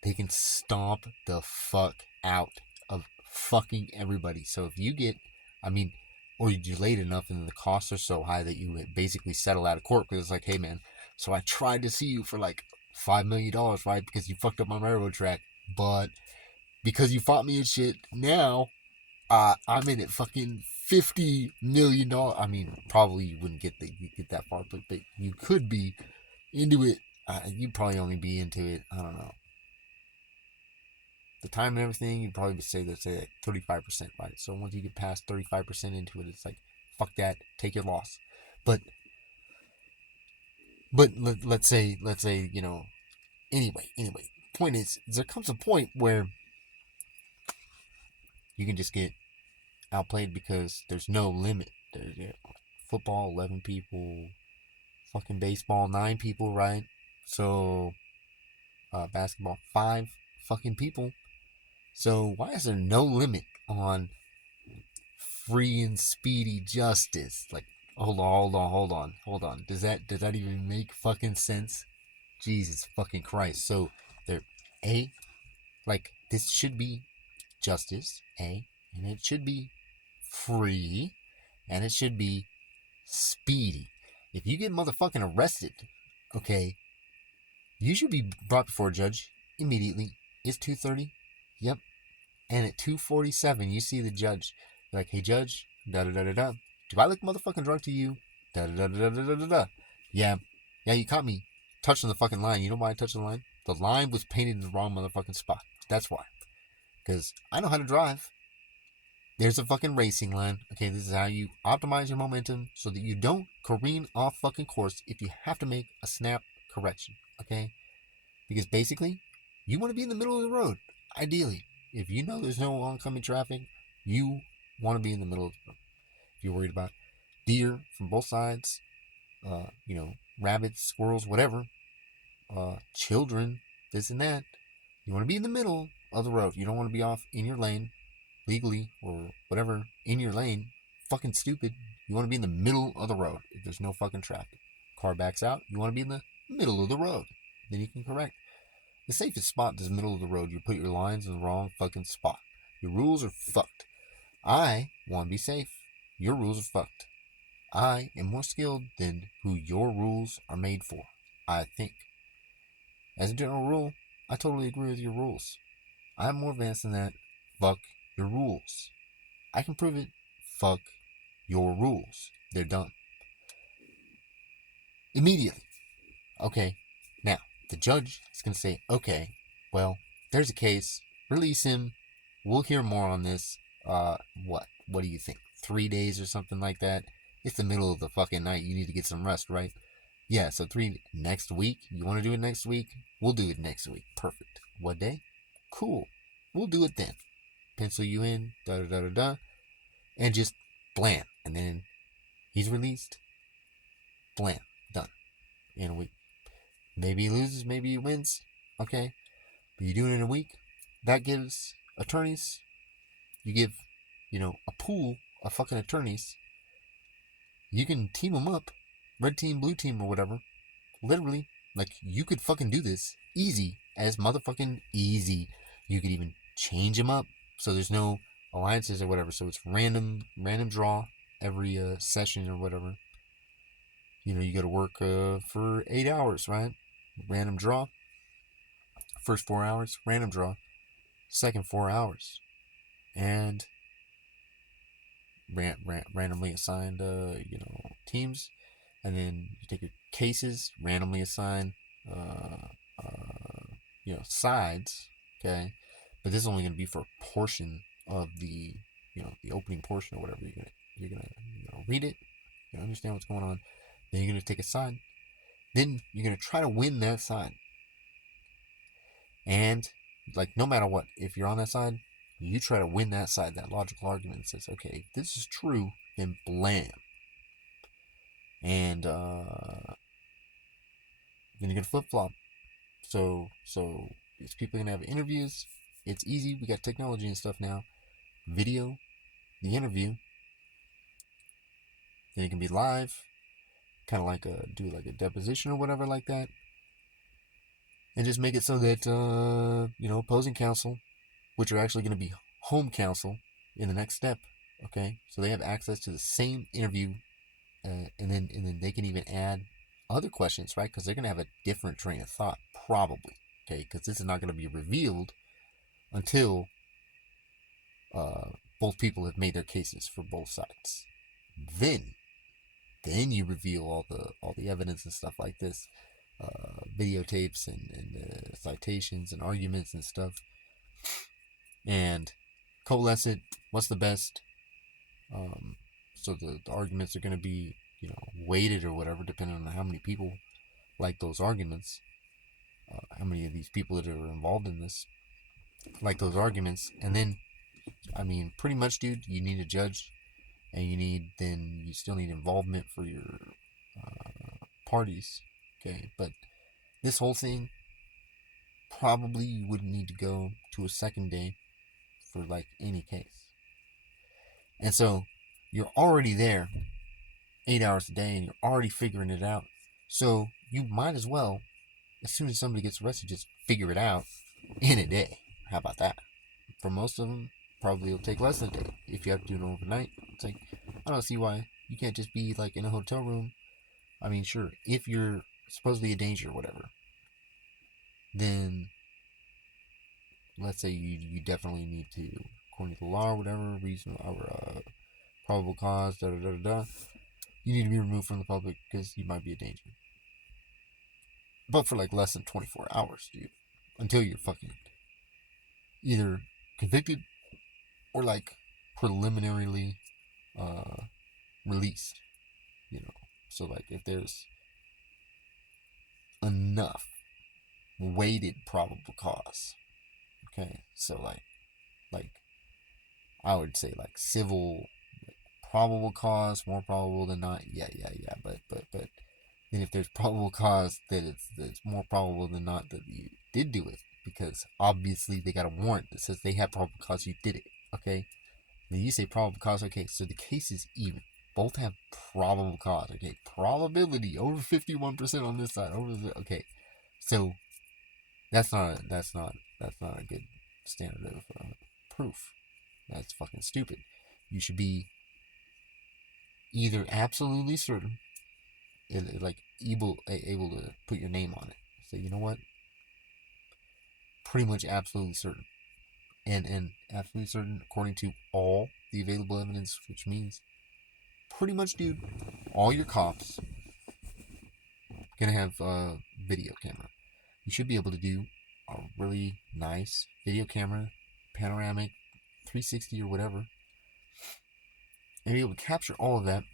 they can stomp the fuck out of fucking everybody. So if you get, I mean, or you're late enough and the costs are so high that you basically settle out of court because it's like, hey man, so I tried to sue you for like $5 million, right? Because you fucked up my railroad track, but because you fought me and shit, now I'm in it fucking $50 million. I mean, probably you wouldn't get that far, but you could be into it. You'd probably only be into it, I don't know, the time and everything. You'd probably say, let's say like 35%, right? So once you get past 35% into it, it's like, fuck that, take your loss. But let's say anyway, point is, there comes a point where you can just get outplayed because there's no limit. There's football 11 people, fucking baseball 9 people, right? So basketball 5 fucking people. So why is there no limit on free and speedy justice? Like, hold on. Does that even make fucking sense? Jesus fucking Christ. So there, a like this should be justice, and it should be free, and it should be speedy. If you get motherfucking arrested, okay, you should be brought before a judge immediately. It's 2:30. Yep. And at 2:47, you see the judge. You're like, hey judge, da da da da da. Do I look motherfucking drunk to you? Da da da da da da da da. Yeah. Yeah, you caught me touching the fucking line. You know why I touched the line? The line was painted in the wrong motherfucking spot. That's why. Because I know how to drive. There's a fucking racing line. Okay, this is how you optimize your momentum so that you don't careen off fucking course if you have to make a snap correction. Okay? Because basically, you want to be in the middle of the road. Ideally, if you know there's no oncoming traffic, you want to be in the middle of the road. If you're worried about deer from both sides, rabbits, squirrels, whatever, children, this and that, you want to be in the middle of the road. You don't want to be off in your lane legally or whatever in your lane. Fucking stupid. You want to be in the middle of the road if there's no fucking traffic. Car backs out. You want to be in the middle of the road. Then you can correct. The safest spot is the middle of the road. You put your lines in the wrong fucking spot. Your rules are fucked. I want to be safe. Your rules are fucked. I am more skilled than who your rules are made for, I think. As a general rule, I totally agree with your rules. I'm more advanced than that. Fuck your rules. I can prove it. Fuck your rules. They're done. Immediately. Okay, now, the judge is going to say, okay, well, there's a case. Release him. We'll hear more on this. What? What do you think? 3 days or something like that? It's the middle of the fucking night. You need to get some rest, right? Yeah, so next week? You want to do it next week? We'll do it next week. Perfect. What day? Cool. We'll do it then. Pencil you in, da da da da da, and just blam. And then he's released. Blam. Done. In a week. Maybe he loses, maybe he wins. Okay. But you do it in a week. That gives attorneys, you give, a pool of fucking attorneys. You can team them up. Red team, blue team, or whatever. Literally. Like, you could fucking do this. Easy. As motherfucking easy. You could even change them up. So there's no alliances or whatever. So it's random draw every session or whatever. You go to work for 8 hours, right? Random draw. First 4 hours, random draw. Second 4 hours. And randomly assigned, teams. And then you take your cases, randomly assigned sides, okay, but this is only going to be for a portion of the opening portion or whatever. You're gonna read it, understand what's going on, then you're gonna take a side, then you're gonna try to win that side, and like no matter what, if you're on that side, you try to win that side. That logical argument says, okay, if this is true, then blam, and then you're gonna flip flop. So these people are gonna have interviews. It's easy. We got technology and stuff now. Video, the interview. Then it can be live, kind of like do like a deposition or whatever like that, and just make it so that opposing counsel, which are actually going to be home counsel in the next step, okay, so they have access to the same interview, and then they can even add other questions, right? Because they're going to have a different train of thought, probably, okay, because this is not going to be revealed until both people have made their cases for both sides. Then you reveal all the evidence and stuff like this, videotapes and citations and arguments and stuff, and coalesce it. What's the best? So the arguments are going to be weighted or whatever, depending on how many people like those arguments, how many of these people that are involved in this like those arguments, and then pretty much, dude, you need a judge, and you still need involvement for your parties, okay? But this whole thing, probably you wouldn't need to go to a second day for like any case. And so you're already there 8 hours a day and you're already figuring it out. So you might as well, as soon as somebody gets arrested, just figure it out in a day. How about that? For most of them, probably it'll take less than a day. If you have to do it overnight, it's like, I don't see why you can't just be like in a hotel room. Sure, if you're supposedly a danger or whatever, then let's say you definitely need to, according to the law or whatever, reason or probable cause, you need to be removed from the public because you might be a danger. But for like less than 24 hours, dude, until you're fucking either convicted or like preliminarily released, So like if there's enough weighted probable cause, okay, so like I would say like civil, like, probable cause, more probable than not, yeah, but then if there's probable cause that it's more probable than not that you did do it, because obviously they got a warrant that says they have probable cause you did it, okay? Then you say probable cause, okay, so the case is even. Both have probable cause, okay? Probability over 51% on this side, okay. So that's not a good standard of proof. That's fucking stupid. You should be either absolutely certain, like able to put your name on it. Say, you know what? Pretty much absolutely certain, and absolutely certain according to all the available evidence, which means pretty much, dude, all your cops gonna have a video camera. You should be able to do a really nice video camera, panoramic, 360 or whatever, and be able to capture all of that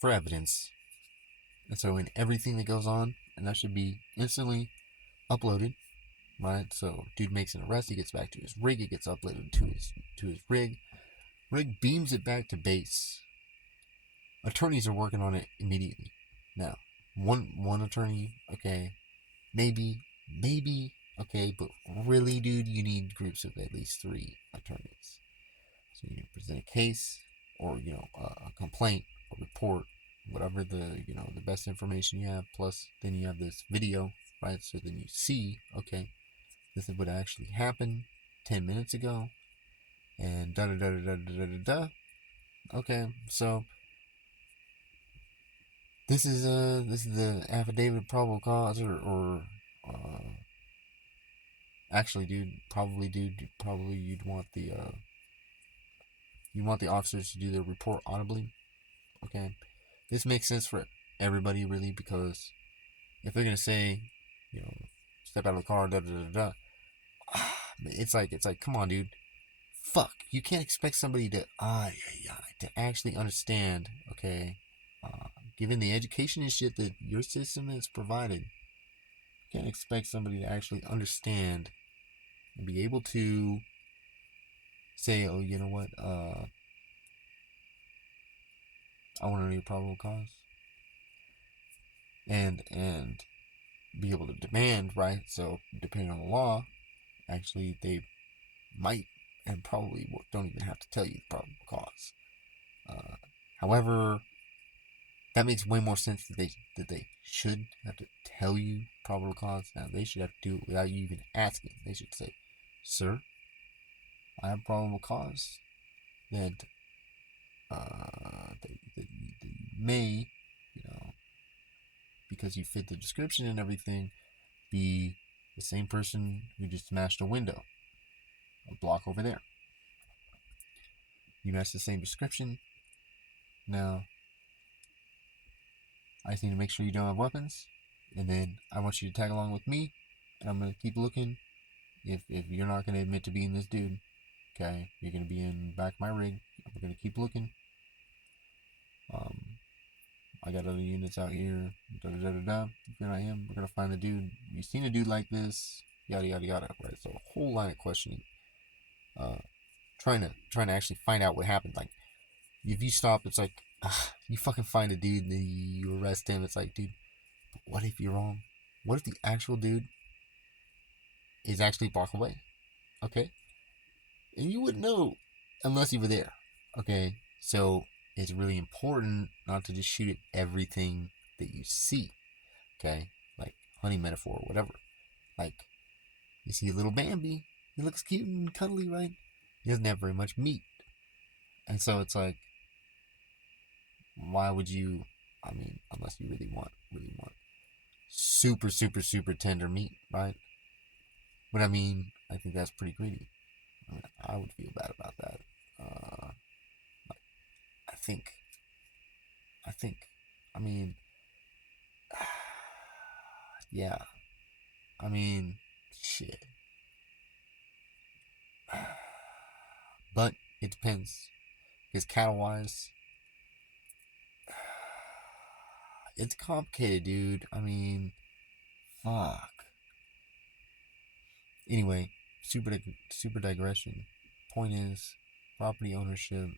for evidence. And so in everything that goes on, and that should be instantly uploaded, right? So dude makes an arrest, he gets back to his rig, it gets uploaded to his rig. Rig beams it back to base. Attorneys are working on it immediately. Now, one attorney, okay, maybe, okay, but really, dude, you need groups of at least 3 attorneys. So you present a case, or a complaint, a report, whatever the best information you have. Plus, then you have this video, right? So then you see, okay, this is what actually happened 10 minutes ago, and da da da da da da da. Okay, so this is the affidavit probable cause, or actually, dude, probably you'd want the officers to do their report audibly. Okay, this makes sense for everybody really, because if they're gonna say, step out of the car, da da da da. It's like, come on, dude. Fuck, you can't expect somebody to actually understand, okay? Given the education and shit that your system has provided, you can't expect somebody to actually understand and be able to say, oh, you know what, I want to know your probable cause, and be able to demand, right? So depending on the law, actually they might and probably don't even have to tell you the probable cause. However, that makes way more sense that they should have to tell you probable cause. Now they should have to do it without you even asking. They should say, "Sir, I have probable cause that that you may, you know, because you fit the description and everything, be the same person who just smashed a window a block over there. You match the same description. Now, I just need to make sure you don't have weapons, and then I want you to tag along with me, and I'm gonna keep looking. If you're not gonna admit to being this dude, okay, you're gonna be in back of my rig. We're gonna keep looking. I got other units out here. Da da da da da. If you're not him, we're gonna find the dude. You seen a dude like this? Yada yada yada. Right. So a whole line of questioning. Trying to actually find out what happened. Like, if you stop, it's like, you fucking find a dude and then you arrest him. It's like, dude, what if you're wrong? What if the actual dude is actually a block away? Okay, and you wouldn't know unless you were there. Okay, so it's really important not to just shoot at everything that you see. Okay, like hunting metaphor or whatever. Like, you see a little Bambi, he looks cute and cuddly, right? He doesn't have very much meat, and so it's like, why would you? I mean, unless you really want super super super tender meat, right? But I mean, I think that's pretty greedy. I mean, I would feel bad about that. Uh, I think, I think, I mean, yeah. I mean, shit. But it depends. Because cattle wise, it's complicated, dude. I mean, fuck. Anyway, super digression. Point is, property ownership,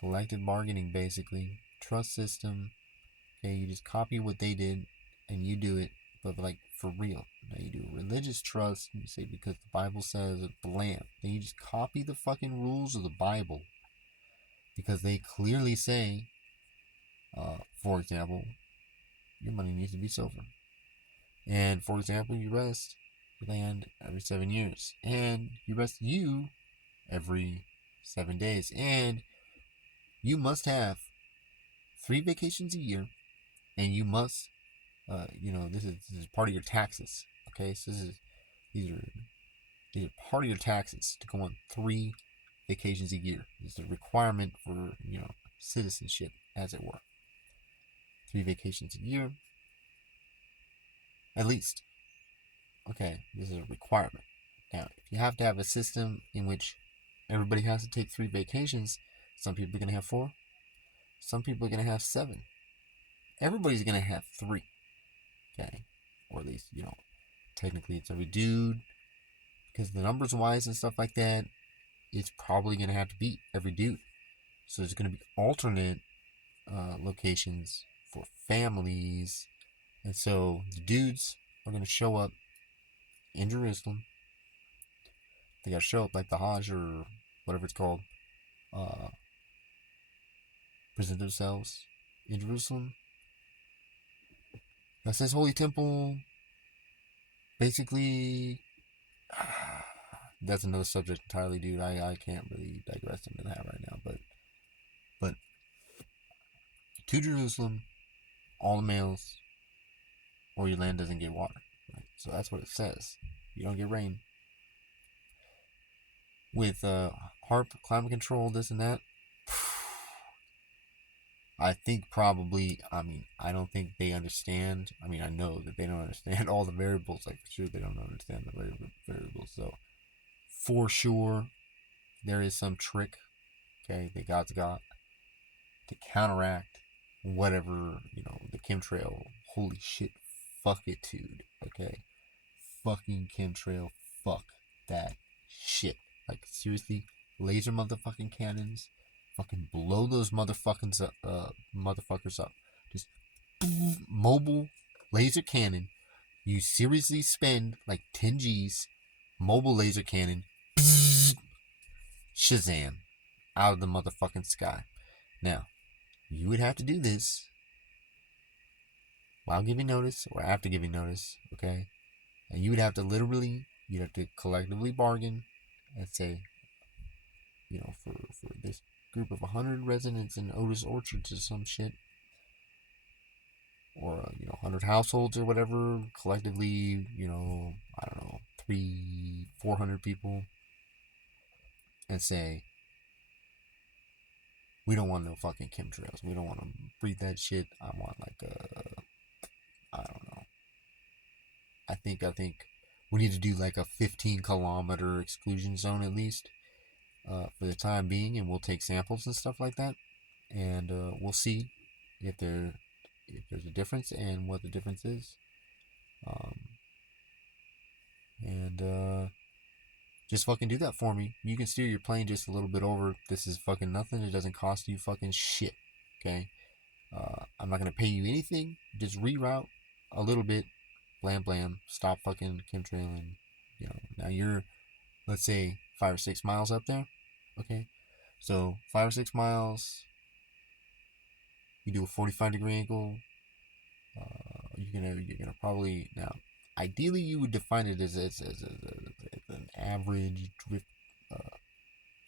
collective bargaining, basically, trust system. Okay, you just copy what they did, and you do it, but like for real. Now you do religious trust. You say because the Bible says it's bland. Then you just copy the fucking rules of the Bible because they clearly say, for example, your money needs to be silver. And for example, you rest your land every 7 years, and you rest you every 7 days, and you must have 3 vacations a year, and you must, this is part of your taxes. Okay, so these are part of your taxes to go on 3 vacations a year. It's a requirement for citizenship, as it were. 3 vacations a year, at least. Okay, this is a requirement. Now, if you have to have a system in which everybody has to take 3 vacations, some people are going to have 4, some people are going to have 7. Everybody's going to have 3. Okay, or at least, technically it's every dude, because the numbers wise and stuff like that, it's probably going to have to be every dude. So there's going to be alternate locations for families, and so the dudes are going to show up in Jerusalem. They got to show up like the Hajj or whatever it's called, present themselves in Jerusalem. That's his holy temple. Basically, that's another subject entirely, dude. I can't really digress into that right now, but to Jerusalem, all the males, or your land doesn't get water. Right? So that's what it says. You don't get rain. With HAARP, climate control, this and that, I think probably, I mean, I don't think they understand. I mean, I know that they don't understand all the variables. Like, for sure, they don't understand the variables. So, for sure, there is some trick, okay, that God's got to counteract whatever, the chemtrail. Holy shit, fuck it, dude, okay? Fucking chemtrail, fuck that shit. Like, seriously, laser motherfucking cannons, fucking blow those motherfuckers up. Just mobile laser cannon. You seriously spend like 10 G's, mobile laser cannon, Shazam, out of the motherfucking sky. Now, you would have to do this while giving notice or after giving notice, okay? And you would have to you'd have to collectively bargain and say, for this group of 100 residents in Otis Orchards or some shit, or 100 households or whatever, collectively, I don't know, 400 people, and say, we don't want no fucking chemtrails. We don't want to breathe that shit. I want like I don't know. I think we need to do like a 15-kilometer exclusion zone at least, for the time being, and we'll take samples and stuff like that, and we'll see if there's a difference and what the difference is, and just fucking do that for me. You can steer your plane just a little bit over. This is fucking nothing. It doesn't cost you fucking shit. Okay. I'm not gonna pay you anything. Just reroute a little bit. Blam blam. Stop fucking chemtrailing. Now you're, let's say, 5 or 6 miles up there. Okay. So 5 or 6 miles. You do a 45-degree angle. You're gonna probably, now. Ideally, you would define it as an average drift,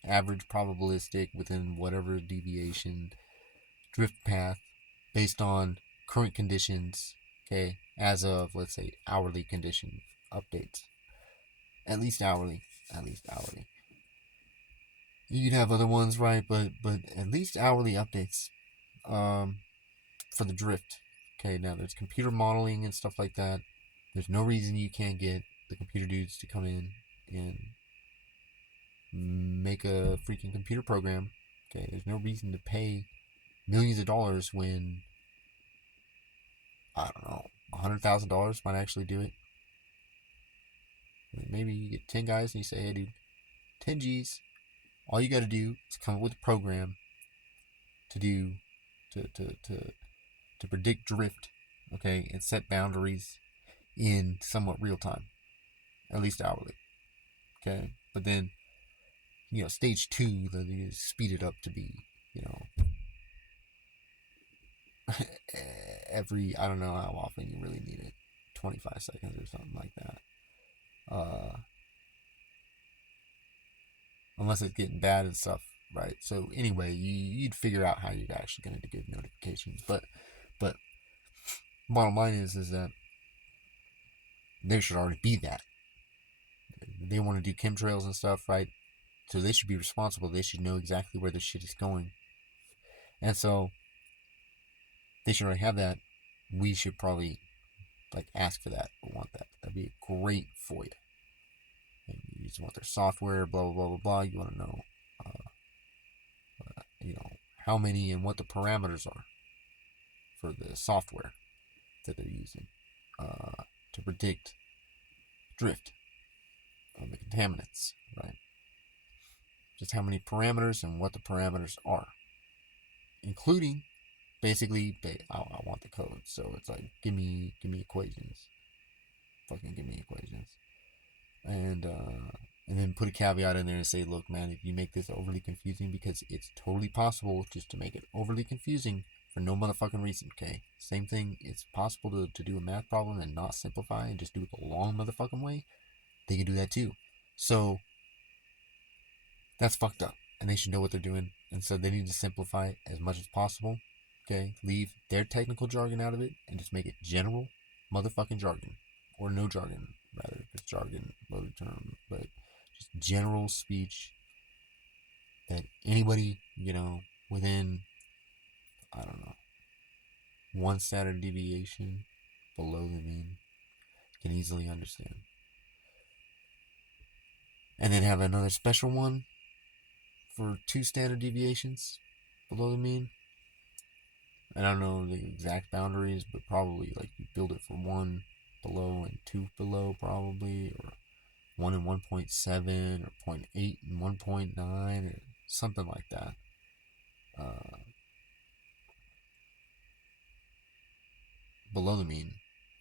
average probabilistic within whatever deviation drift path based on current conditions, okay, as of, let's say, hourly condition updates. At least hourly. You could have other ones, right? But at least hourly updates, for the drift. Okay, now there's computer modeling and stuff like that. There's no reason you can't get the computer dudes to come in and make a freaking computer program. Okay, there's no reason to pay millions of dollars when, I don't know, $100,000 might actually do it. I mean, maybe you get 10 guys and you say, hey, dude, 10 G's. All you got to do is come up with a program to do to predict drift, okay, and set boundaries in somewhat real time, at least hourly, okay. But then, stage 2, you speed it up to be, every, I don't know how often you really need it, 25 seconds or something like that. Unless it's getting bad and stuff, right? So anyway, you'd figure out how you're actually going to give notifications. But bottom line is that there should already be that. They want to do chemtrails and stuff, right? So they should be responsible. They should know exactly where the shit is going. And so they should already have that. We should probably ask for that or want that. That'd be great for you. And you just want their software, blah blah blah blah blah. You want to know, how many and what the parameters are for the software that they're using to predict drift of the contaminants, right? Just how many parameters and what the parameters are, including basically, I want the code. So it's like, give me equations. Fucking give me equations. And then put a caveat in there and say, look, man, if you make this overly confusing, because it's totally possible just to make it overly confusing for no motherfucking reason, okay? Same thing, it's possible to do a math problem and not simplify and just do it the long motherfucking way. They can do that too. So that's fucked up, and they should know what they're doing. And so they need to simplify it as much as possible, okay? Leave their technical jargon out of it and just make it general motherfucking jargon, or no jargon, rather, if it's jargon, loaded term, but just general speech that anybody, within I don't know, one standard deviation below the mean, can easily understand. And then have another special one for 2 standard deviations below the mean. And I don't know the exact boundaries, but probably like you build it for 1 below and 2 below, probably, or 1 and 1.7, or 0.8 and 1.9, or something like that. Below the mean,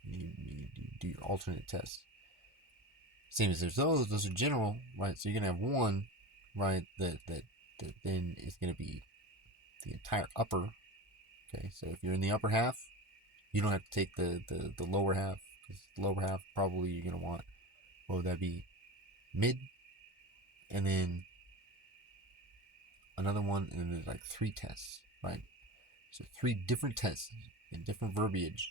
you do your alternate tests. Same as there's those are general, right? So you're gonna have one, right, that then is gonna be the entire upper. Okay, so if you're in the upper half, you don't have to take the lower half, because the lower half probably you're gonna want, what would that be, mid, and then another one, and then there's like 3 tests, right? So 3 different tests in different verbiage.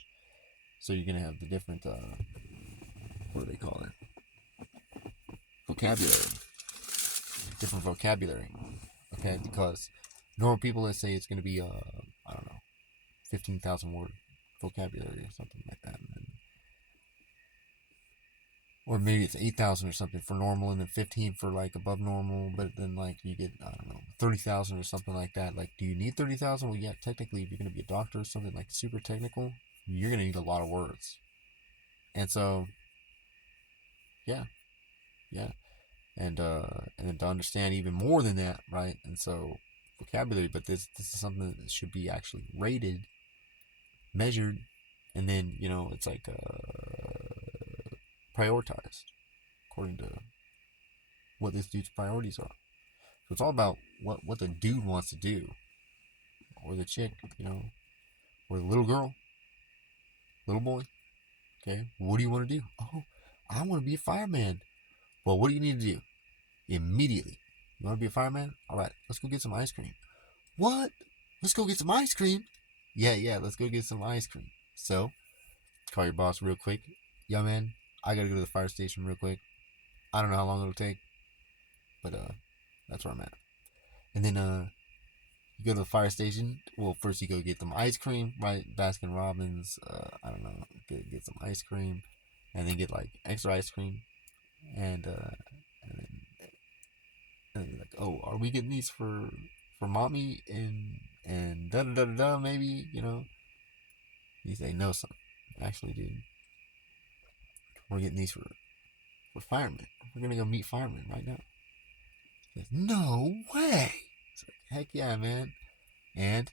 So you're gonna have the different what do they call it? Vocabulary. Different vocabulary. Okay, because normal people, let's say it's gonna be I don't know, 15,000 word vocabulary or something like that. Or maybe it's 8,000 or something for normal, and then 15 for like above normal. But then like you get, I don't know, 30,000 or something like that. Like, do you need 30,000? Well, yeah, technically, if you're gonna be a doctor or something like super technical, you're gonna need a lot of words. And so, yeah, yeah, and then to understand even more than that, right? And so vocabulary, but this is something that should be actually rated, measured, and then it's like prioritized according to what this dude's priorities are. So it's all about what the dude wants to do, or the chick, or the little girl, little boy. Okay, what do you want to do? Oh, I want to be a fireman. Well, what do you need to do immediately? You want to be a fireman? All right, let's go get some ice cream. What? Let's go get some ice cream? Yeah, let's go get some ice cream. So, call your boss real quick. Yeah, man, I gotta go to the fire station real quick. I don't know how long it'll take, but that's where I'm at. And then you go to the fire station. Well, first you go get some ice cream, right? Baskin Robbins. I don't know. Get some ice cream, and then get like extra ice cream, and like, oh, are we getting these for mommy and da da da da maybe You say no, son. Actually, dude, we're getting these for firemen. We're gonna go meet firemen right now. He says, no way. It's like, heck yeah, man. And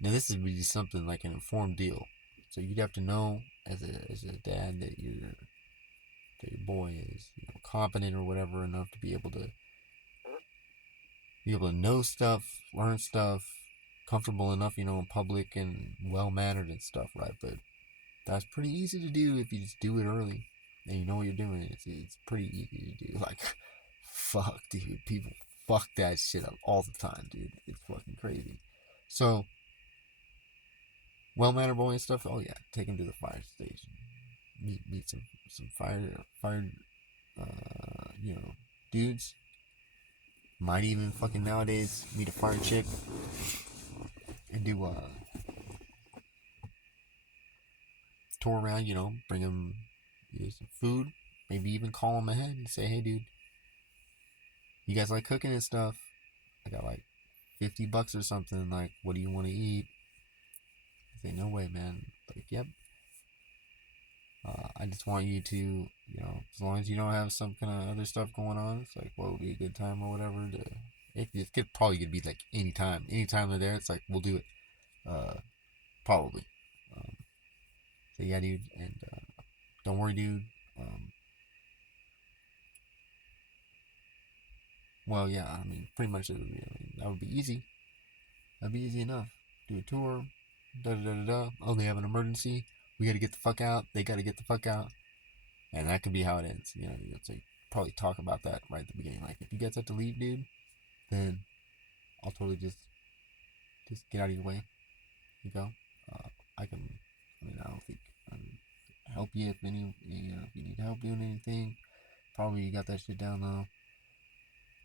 now this would be something like an informed deal. So you'd have to know as a dad that your boy is competent or whatever enough to be able to know stuff, learn stuff, comfortable enough, in public and well mannered and stuff, right? But that's pretty easy to do if you just do it early and you know what you're doing. It's pretty easy to do. Like, fuck, dude, people fuck that shit up all the time, dude. It's fucking crazy. So, well mannered boy and stuff. Oh yeah, take him to the fire station. Meet some fire dudes. Might even fucking nowadays meet a fire chick and do tour around. Bring him some food. Maybe even call him ahead and say, hey, dude, you guys like cooking and stuff? I got like $50 or something. Like, what do you want to eat? I say, no way, man. Like, yep. I just want you to, as long as you don't have some kind of other stuff going on, it's like, what would be a good time or whatever. It could probably be like anytime. Anytime they're there, it's like, we'll do it. Probably. So yeah, dude, and don't worry, dude. Well, yeah, I mean, pretty much that would be easy. That'd be easy enough. Do a tour. Da da da da. Oh, they have an emergency. We gotta get the fuck out. They gotta get the fuck out. And that could be how it ends. It's like probably talk about that right at the beginning. Like, if you guys have to leave, dude, then I'll totally just get out of your way. You go. I can. I mean, I don't think I can help you if if you need help doing anything. Probably you got that shit down though.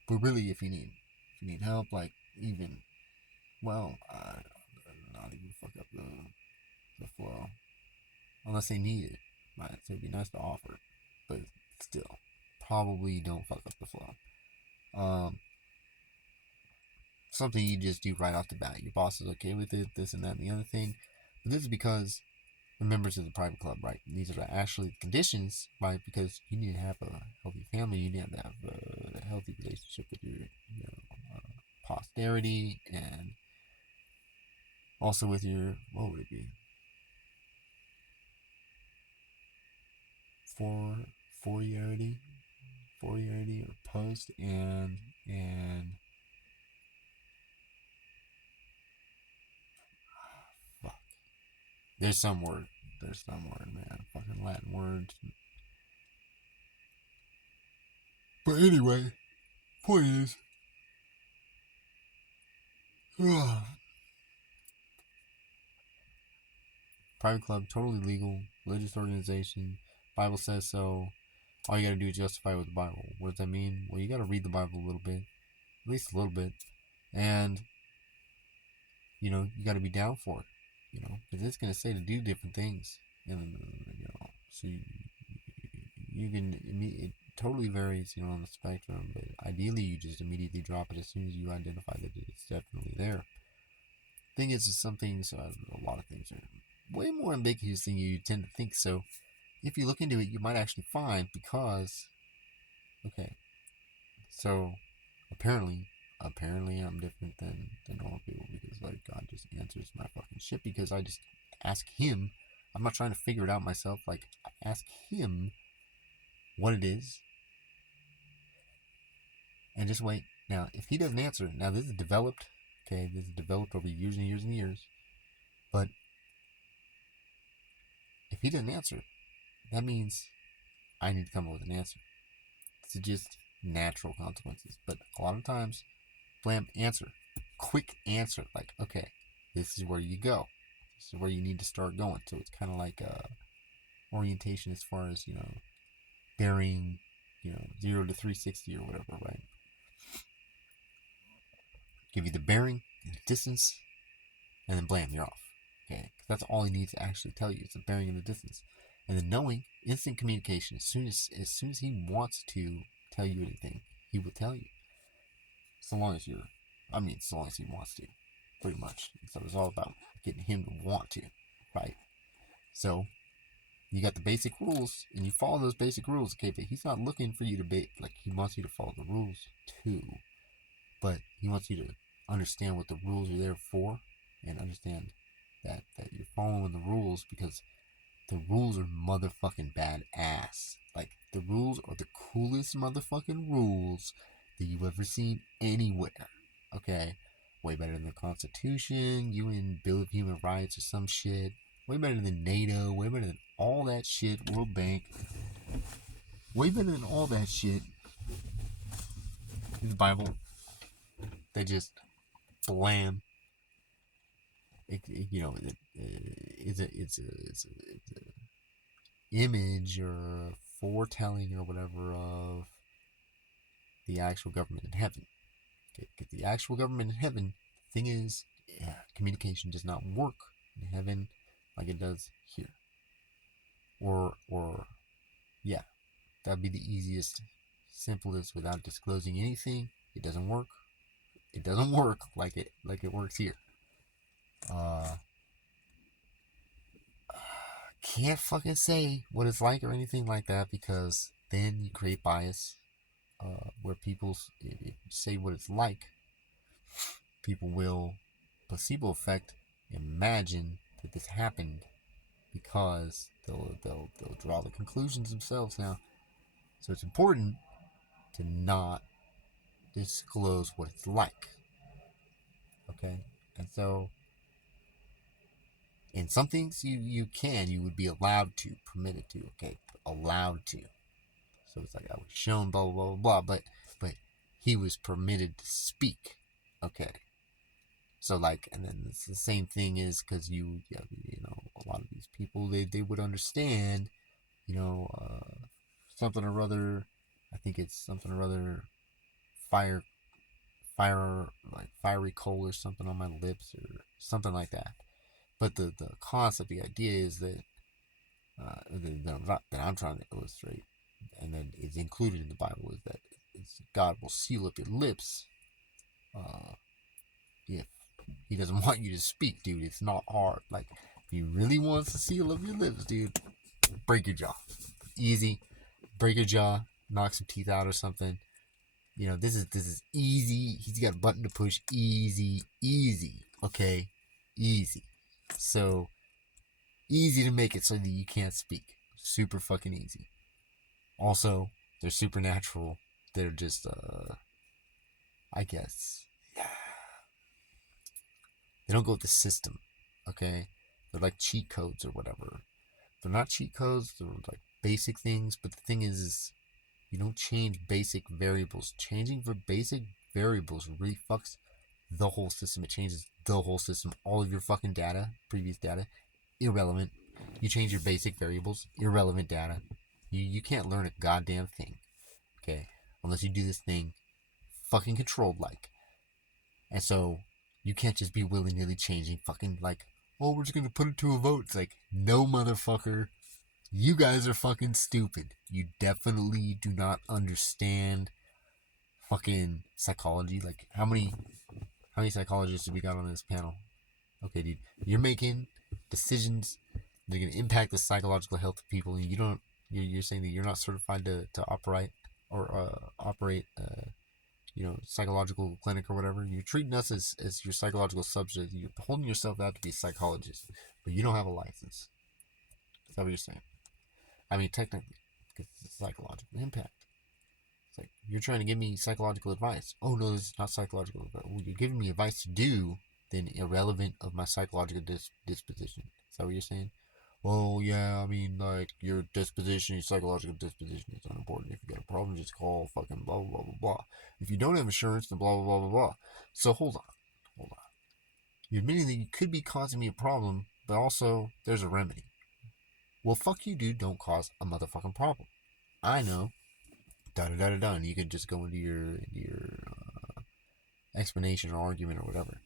But really, if you need help, like even, well, up the flow. Unless they need it. Right? So it'd be nice to offer. But still, probably don't fuck up the flow. Something you just do right off the bat. Your boss is okay with it, this and that and the other thing. But this is because the members of the private club, right? These are actually the conditions, right? Because you need to have a healthy family. You need to have a healthy relationship with your posterity, and also with your, what would it be? Fouriarity, or post, and fuck. There's some word. Man. Fucking Latin words. But anyway, point is, private club, totally legal, religious organization. Bible says so. All you gotta do is justify it with the Bible. What does that mean? Well, you gotta read the Bible a little bit, at least a little bit, and you gotta be down for it. Because it's gonna say to do different things, and so you can. It totally varies, on the spectrum. But ideally, you just immediately drop it as soon as you identify that it's definitely there. Thing is some things, a lot of things are way more ambiguous than you tend to think. So if you look into it, you might actually find, because, okay, so apparently I'm different than normal people, because like God just answers my fucking shit because I just ask Him. I'm not trying to figure it out myself. Like, I ask Him what it is, and just wait. Now, if He doesn't answer, now this is developed. Okay, this is developed over years and years and years. But if He doesn't answer, that means I need to come up with an answer. It's just natural consequences. But a lot of times, blam, answer. Quick answer. Like, okay, this is where you go. This is where you need to start going. So it's kind of like orientation as far as, bearing, 0 to 360 or whatever, right? Give you the bearing, the distance, and then blam, you're off. Okay, that's all he needs to actually tell you. It's the bearing and the distance, and then knowing, instant communication. As soon as he wants to tell you anything, he will tell you. So long as so long as he wants to, pretty much. So it's all about getting him to want to, right? So you got the basic rules, and you follow those basic rules, okay? But he's not looking for you to he wants you to follow the rules too, but he wants you to understand what the rules are there for, and understand that you're following the rules because the rules are motherfucking badass. Like, the rules are the coolest motherfucking rules that you've ever seen anywhere. Okay? Way better than the Constitution, UN Bill of Human Rights or some shit. Way better than NATO. Way better than all that shit. World Bank. Way better than all that shit. The Bible. They just blam. It's a image or foretelling or whatever of the actual government in heaven. Okay, because the actual government in heaven, the thing is, communication does not work in heaven like it does here. Or yeah, that'd be the easiest, simplest, without disclosing anything. It doesn't work. It doesn't work like it works here. Can't fucking say what it's like or anything like that, because then you create bias, where people, if you say what it's like, people will, placebo effect, imagine that this happened, because they'll draw the conclusions themselves now. So it's important to not disclose what it's like. Okay? And so, in some things you would be allowed to, permitted to, okay? Allowed to. So it's like, I was shown blah blah blah blah, but he was permitted to speak. Okay. So like, and then it's the same thing is because a lot of these people, they would understand, something or other. I think it's something or other, fire, like fiery coal or something on my lips or something like that. But the concept, the idea is that that I'm trying to illustrate, and then is included in the Bible, is that God will seal up your lips uh, if He doesn't want you to speak, dude. It's not hard. Like, if He really wants to seal up your lips, dude, break your jaw. Easy. Break your jaw, knock some teeth out or something. This is easy. He's got a button to push. Easy, easy. Okay, easy. So easy to make it so that you can't speak. Super fucking easy. Also, they're supernatural. They're just, I guess, they don't go with the system. Okay, they're like cheat codes or whatever. They're not cheat codes. They're like basic things. But the thing is you don't change basic variables. Changing for basic variables really fucks the whole system. It changes the whole system. All of your fucking data, previous data, irrelevant. You change your basic variables, irrelevant data. You can't learn a goddamn thing, okay? Unless you do this thing fucking controlled like. And so you can't just be willy-nilly changing fucking like, oh, we're just gonna put it to a vote. It's like, no, motherfucker. You guys are fucking stupid. You definitely do not understand fucking psychology. Like, how many psychologists have we got on this panel? Okay, dude, you're making decisions that are gonna impact the psychological health of people, and you don't. You're saying that you're not certified to operate psychological clinic or whatever. You're treating us as your psychological subject. You're holding yourself out to be a psychologist, but you don't have a license. Is that what you're saying? I mean, technically, because it's a psychological impact. It's like, you're trying to give me psychological advice. Oh, no, this is not psychological advice. Well, you're giving me advice to do, then irrelevant of my psychological disposition. Is that what you're saying? Well, yeah, I mean, like, your disposition, your psychological disposition is unimportant. If you got a problem, just call fucking blah, blah, blah, blah. If you don't have insurance, then blah, blah, blah, blah, blah. So, hold on. You're admitting that you could be causing me a problem, but also, there's a remedy. Well, fuck you, dude. Don't cause a motherfucking problem. I know. Da-da-da-da-da. And you could just go into your explanation or argument or whatever.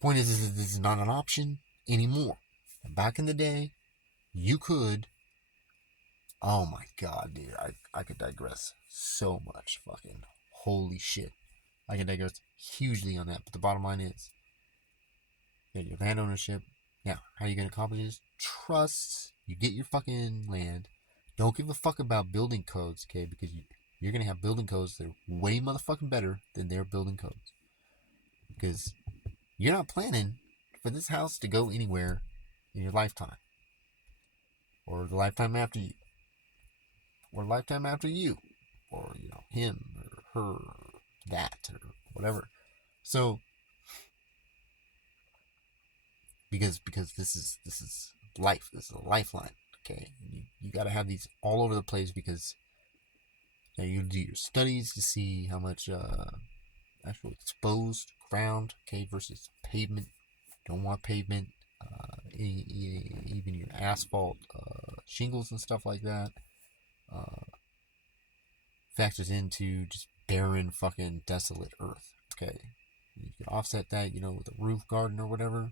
Point is this is not an option anymore. And back in the day, you could. Oh my god, dude. I could digress so much. Fucking holy shit. I could digress hugely on that. But the bottom line is, you got your land ownership. Now, how are you going to accomplish this? Trust. You get your fucking land. Don't give a fuck about building codes, okay? Because you're going to have building codes that are way motherfucking better than their building codes. Because you're not planning for this house to go anywhere in your lifetime. Or the lifetime after you. Or lifetime after you. Or, him or her or that or whatever. So, because this is life. This is a lifeline. Okay, you got to have these all over the place because you do your studies to see how much actual exposed ground, okay, versus pavement. Don't want pavement. Even your asphalt shingles and stuff like that factors into just barren fucking desolate earth. Okay, you can offset that, with a roof garden or whatever,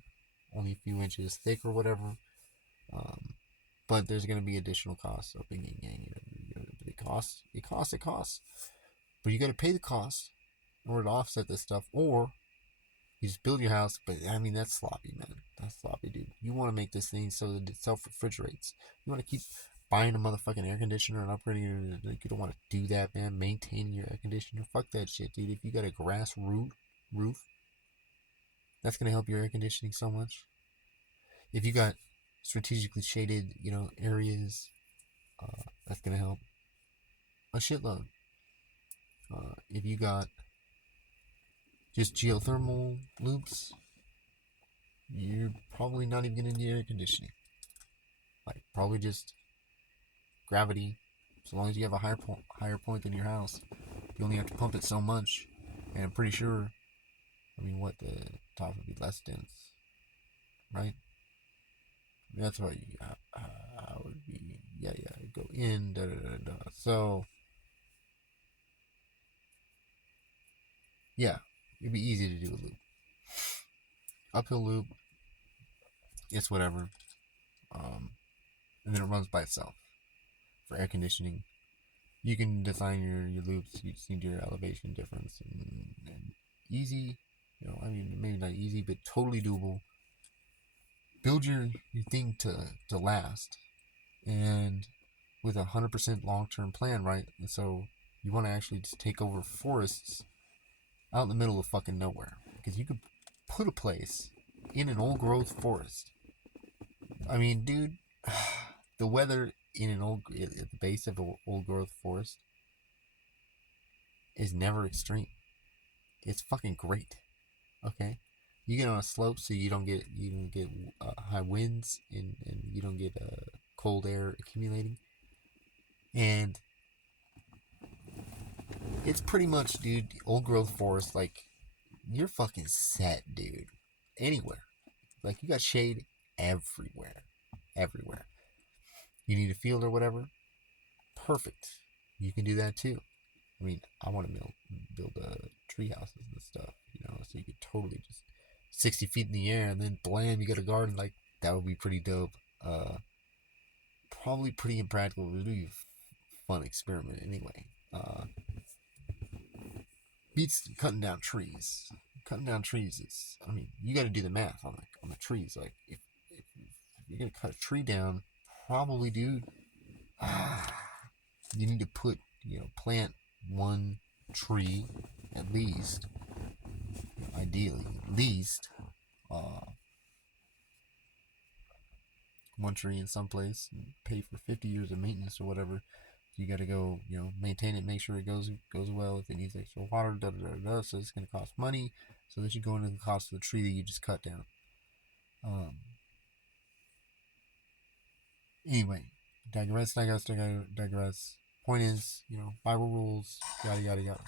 only a few inches thick or whatever. But there's going to be additional costs. So, it costs. But you got to pay the cost in order to offset this stuff, or you just build your house. But I mean, that's sloppy, man. That's sloppy, dude. You want to make this thing so that it self-refrigerates. You want to keep buying a motherfucking air conditioner and upgrading it. You don't want to do that, man. Maintaining your air conditioner. Fuck that shit, dude. If you got a grass roof, that's going to help your air conditioning so much. If you got strategically shaded, areas, that's going to help a shitload. If you got just geothermal loops, you're probably not even going to need air conditioning. Like, probably just gravity. So long as you have a higher point than your house, you only have to pump it so much. And I'm pretty sure, what the top would be less dense, right? That's what I would be. Yeah, go in, da da da da. So, yeah, it'd be easy to do a loop. Uphill loop, It's whatever. And then it runs by itself. For air conditioning, you can design your loops. You just need your elevation difference and easy. I mean, maybe not easy, but totally doable. Build your thing to last, and with 100% long term plan, right? And so you want to actually just take over forests out in the middle of fucking nowhere, because you could put a place in an old growth forest. I mean, dude, the weather in an at the base of an old growth forest is never extreme. It's fucking great. Okay, you get on a slope so you don't get high winds and you don't get cold air accumulating, and it's pretty much, dude, old growth forest. Like, you're fucking set, dude. Anywhere, like, you got shade everywhere, everywhere. You need a field or whatever, perfect. You can do that too. I mean, I want to build tree houses and stuff, so you could totally just 60 feet in the air and then blam, you got a garden. Like, that would be pretty dope. Uh, Probably pretty impractical. It would be a fun experiment anyway. Beats cutting down trees. Cutting down trees is, I mean, you got to do the math on the trees. Like, if you're gonna cut a tree down, probably, dude, you need to plant one tree at least, ideally, at least, uh, one tree in some place, and pay for 50 years of maintenance or whatever. You got to go, maintain it, make sure it goes well. If it needs extra water, da da da da. So it's going to cost money. So that you go into the cost of the tree that you just cut down. Um. Anyway, digress. Point is, Bible rules, yada yada yada.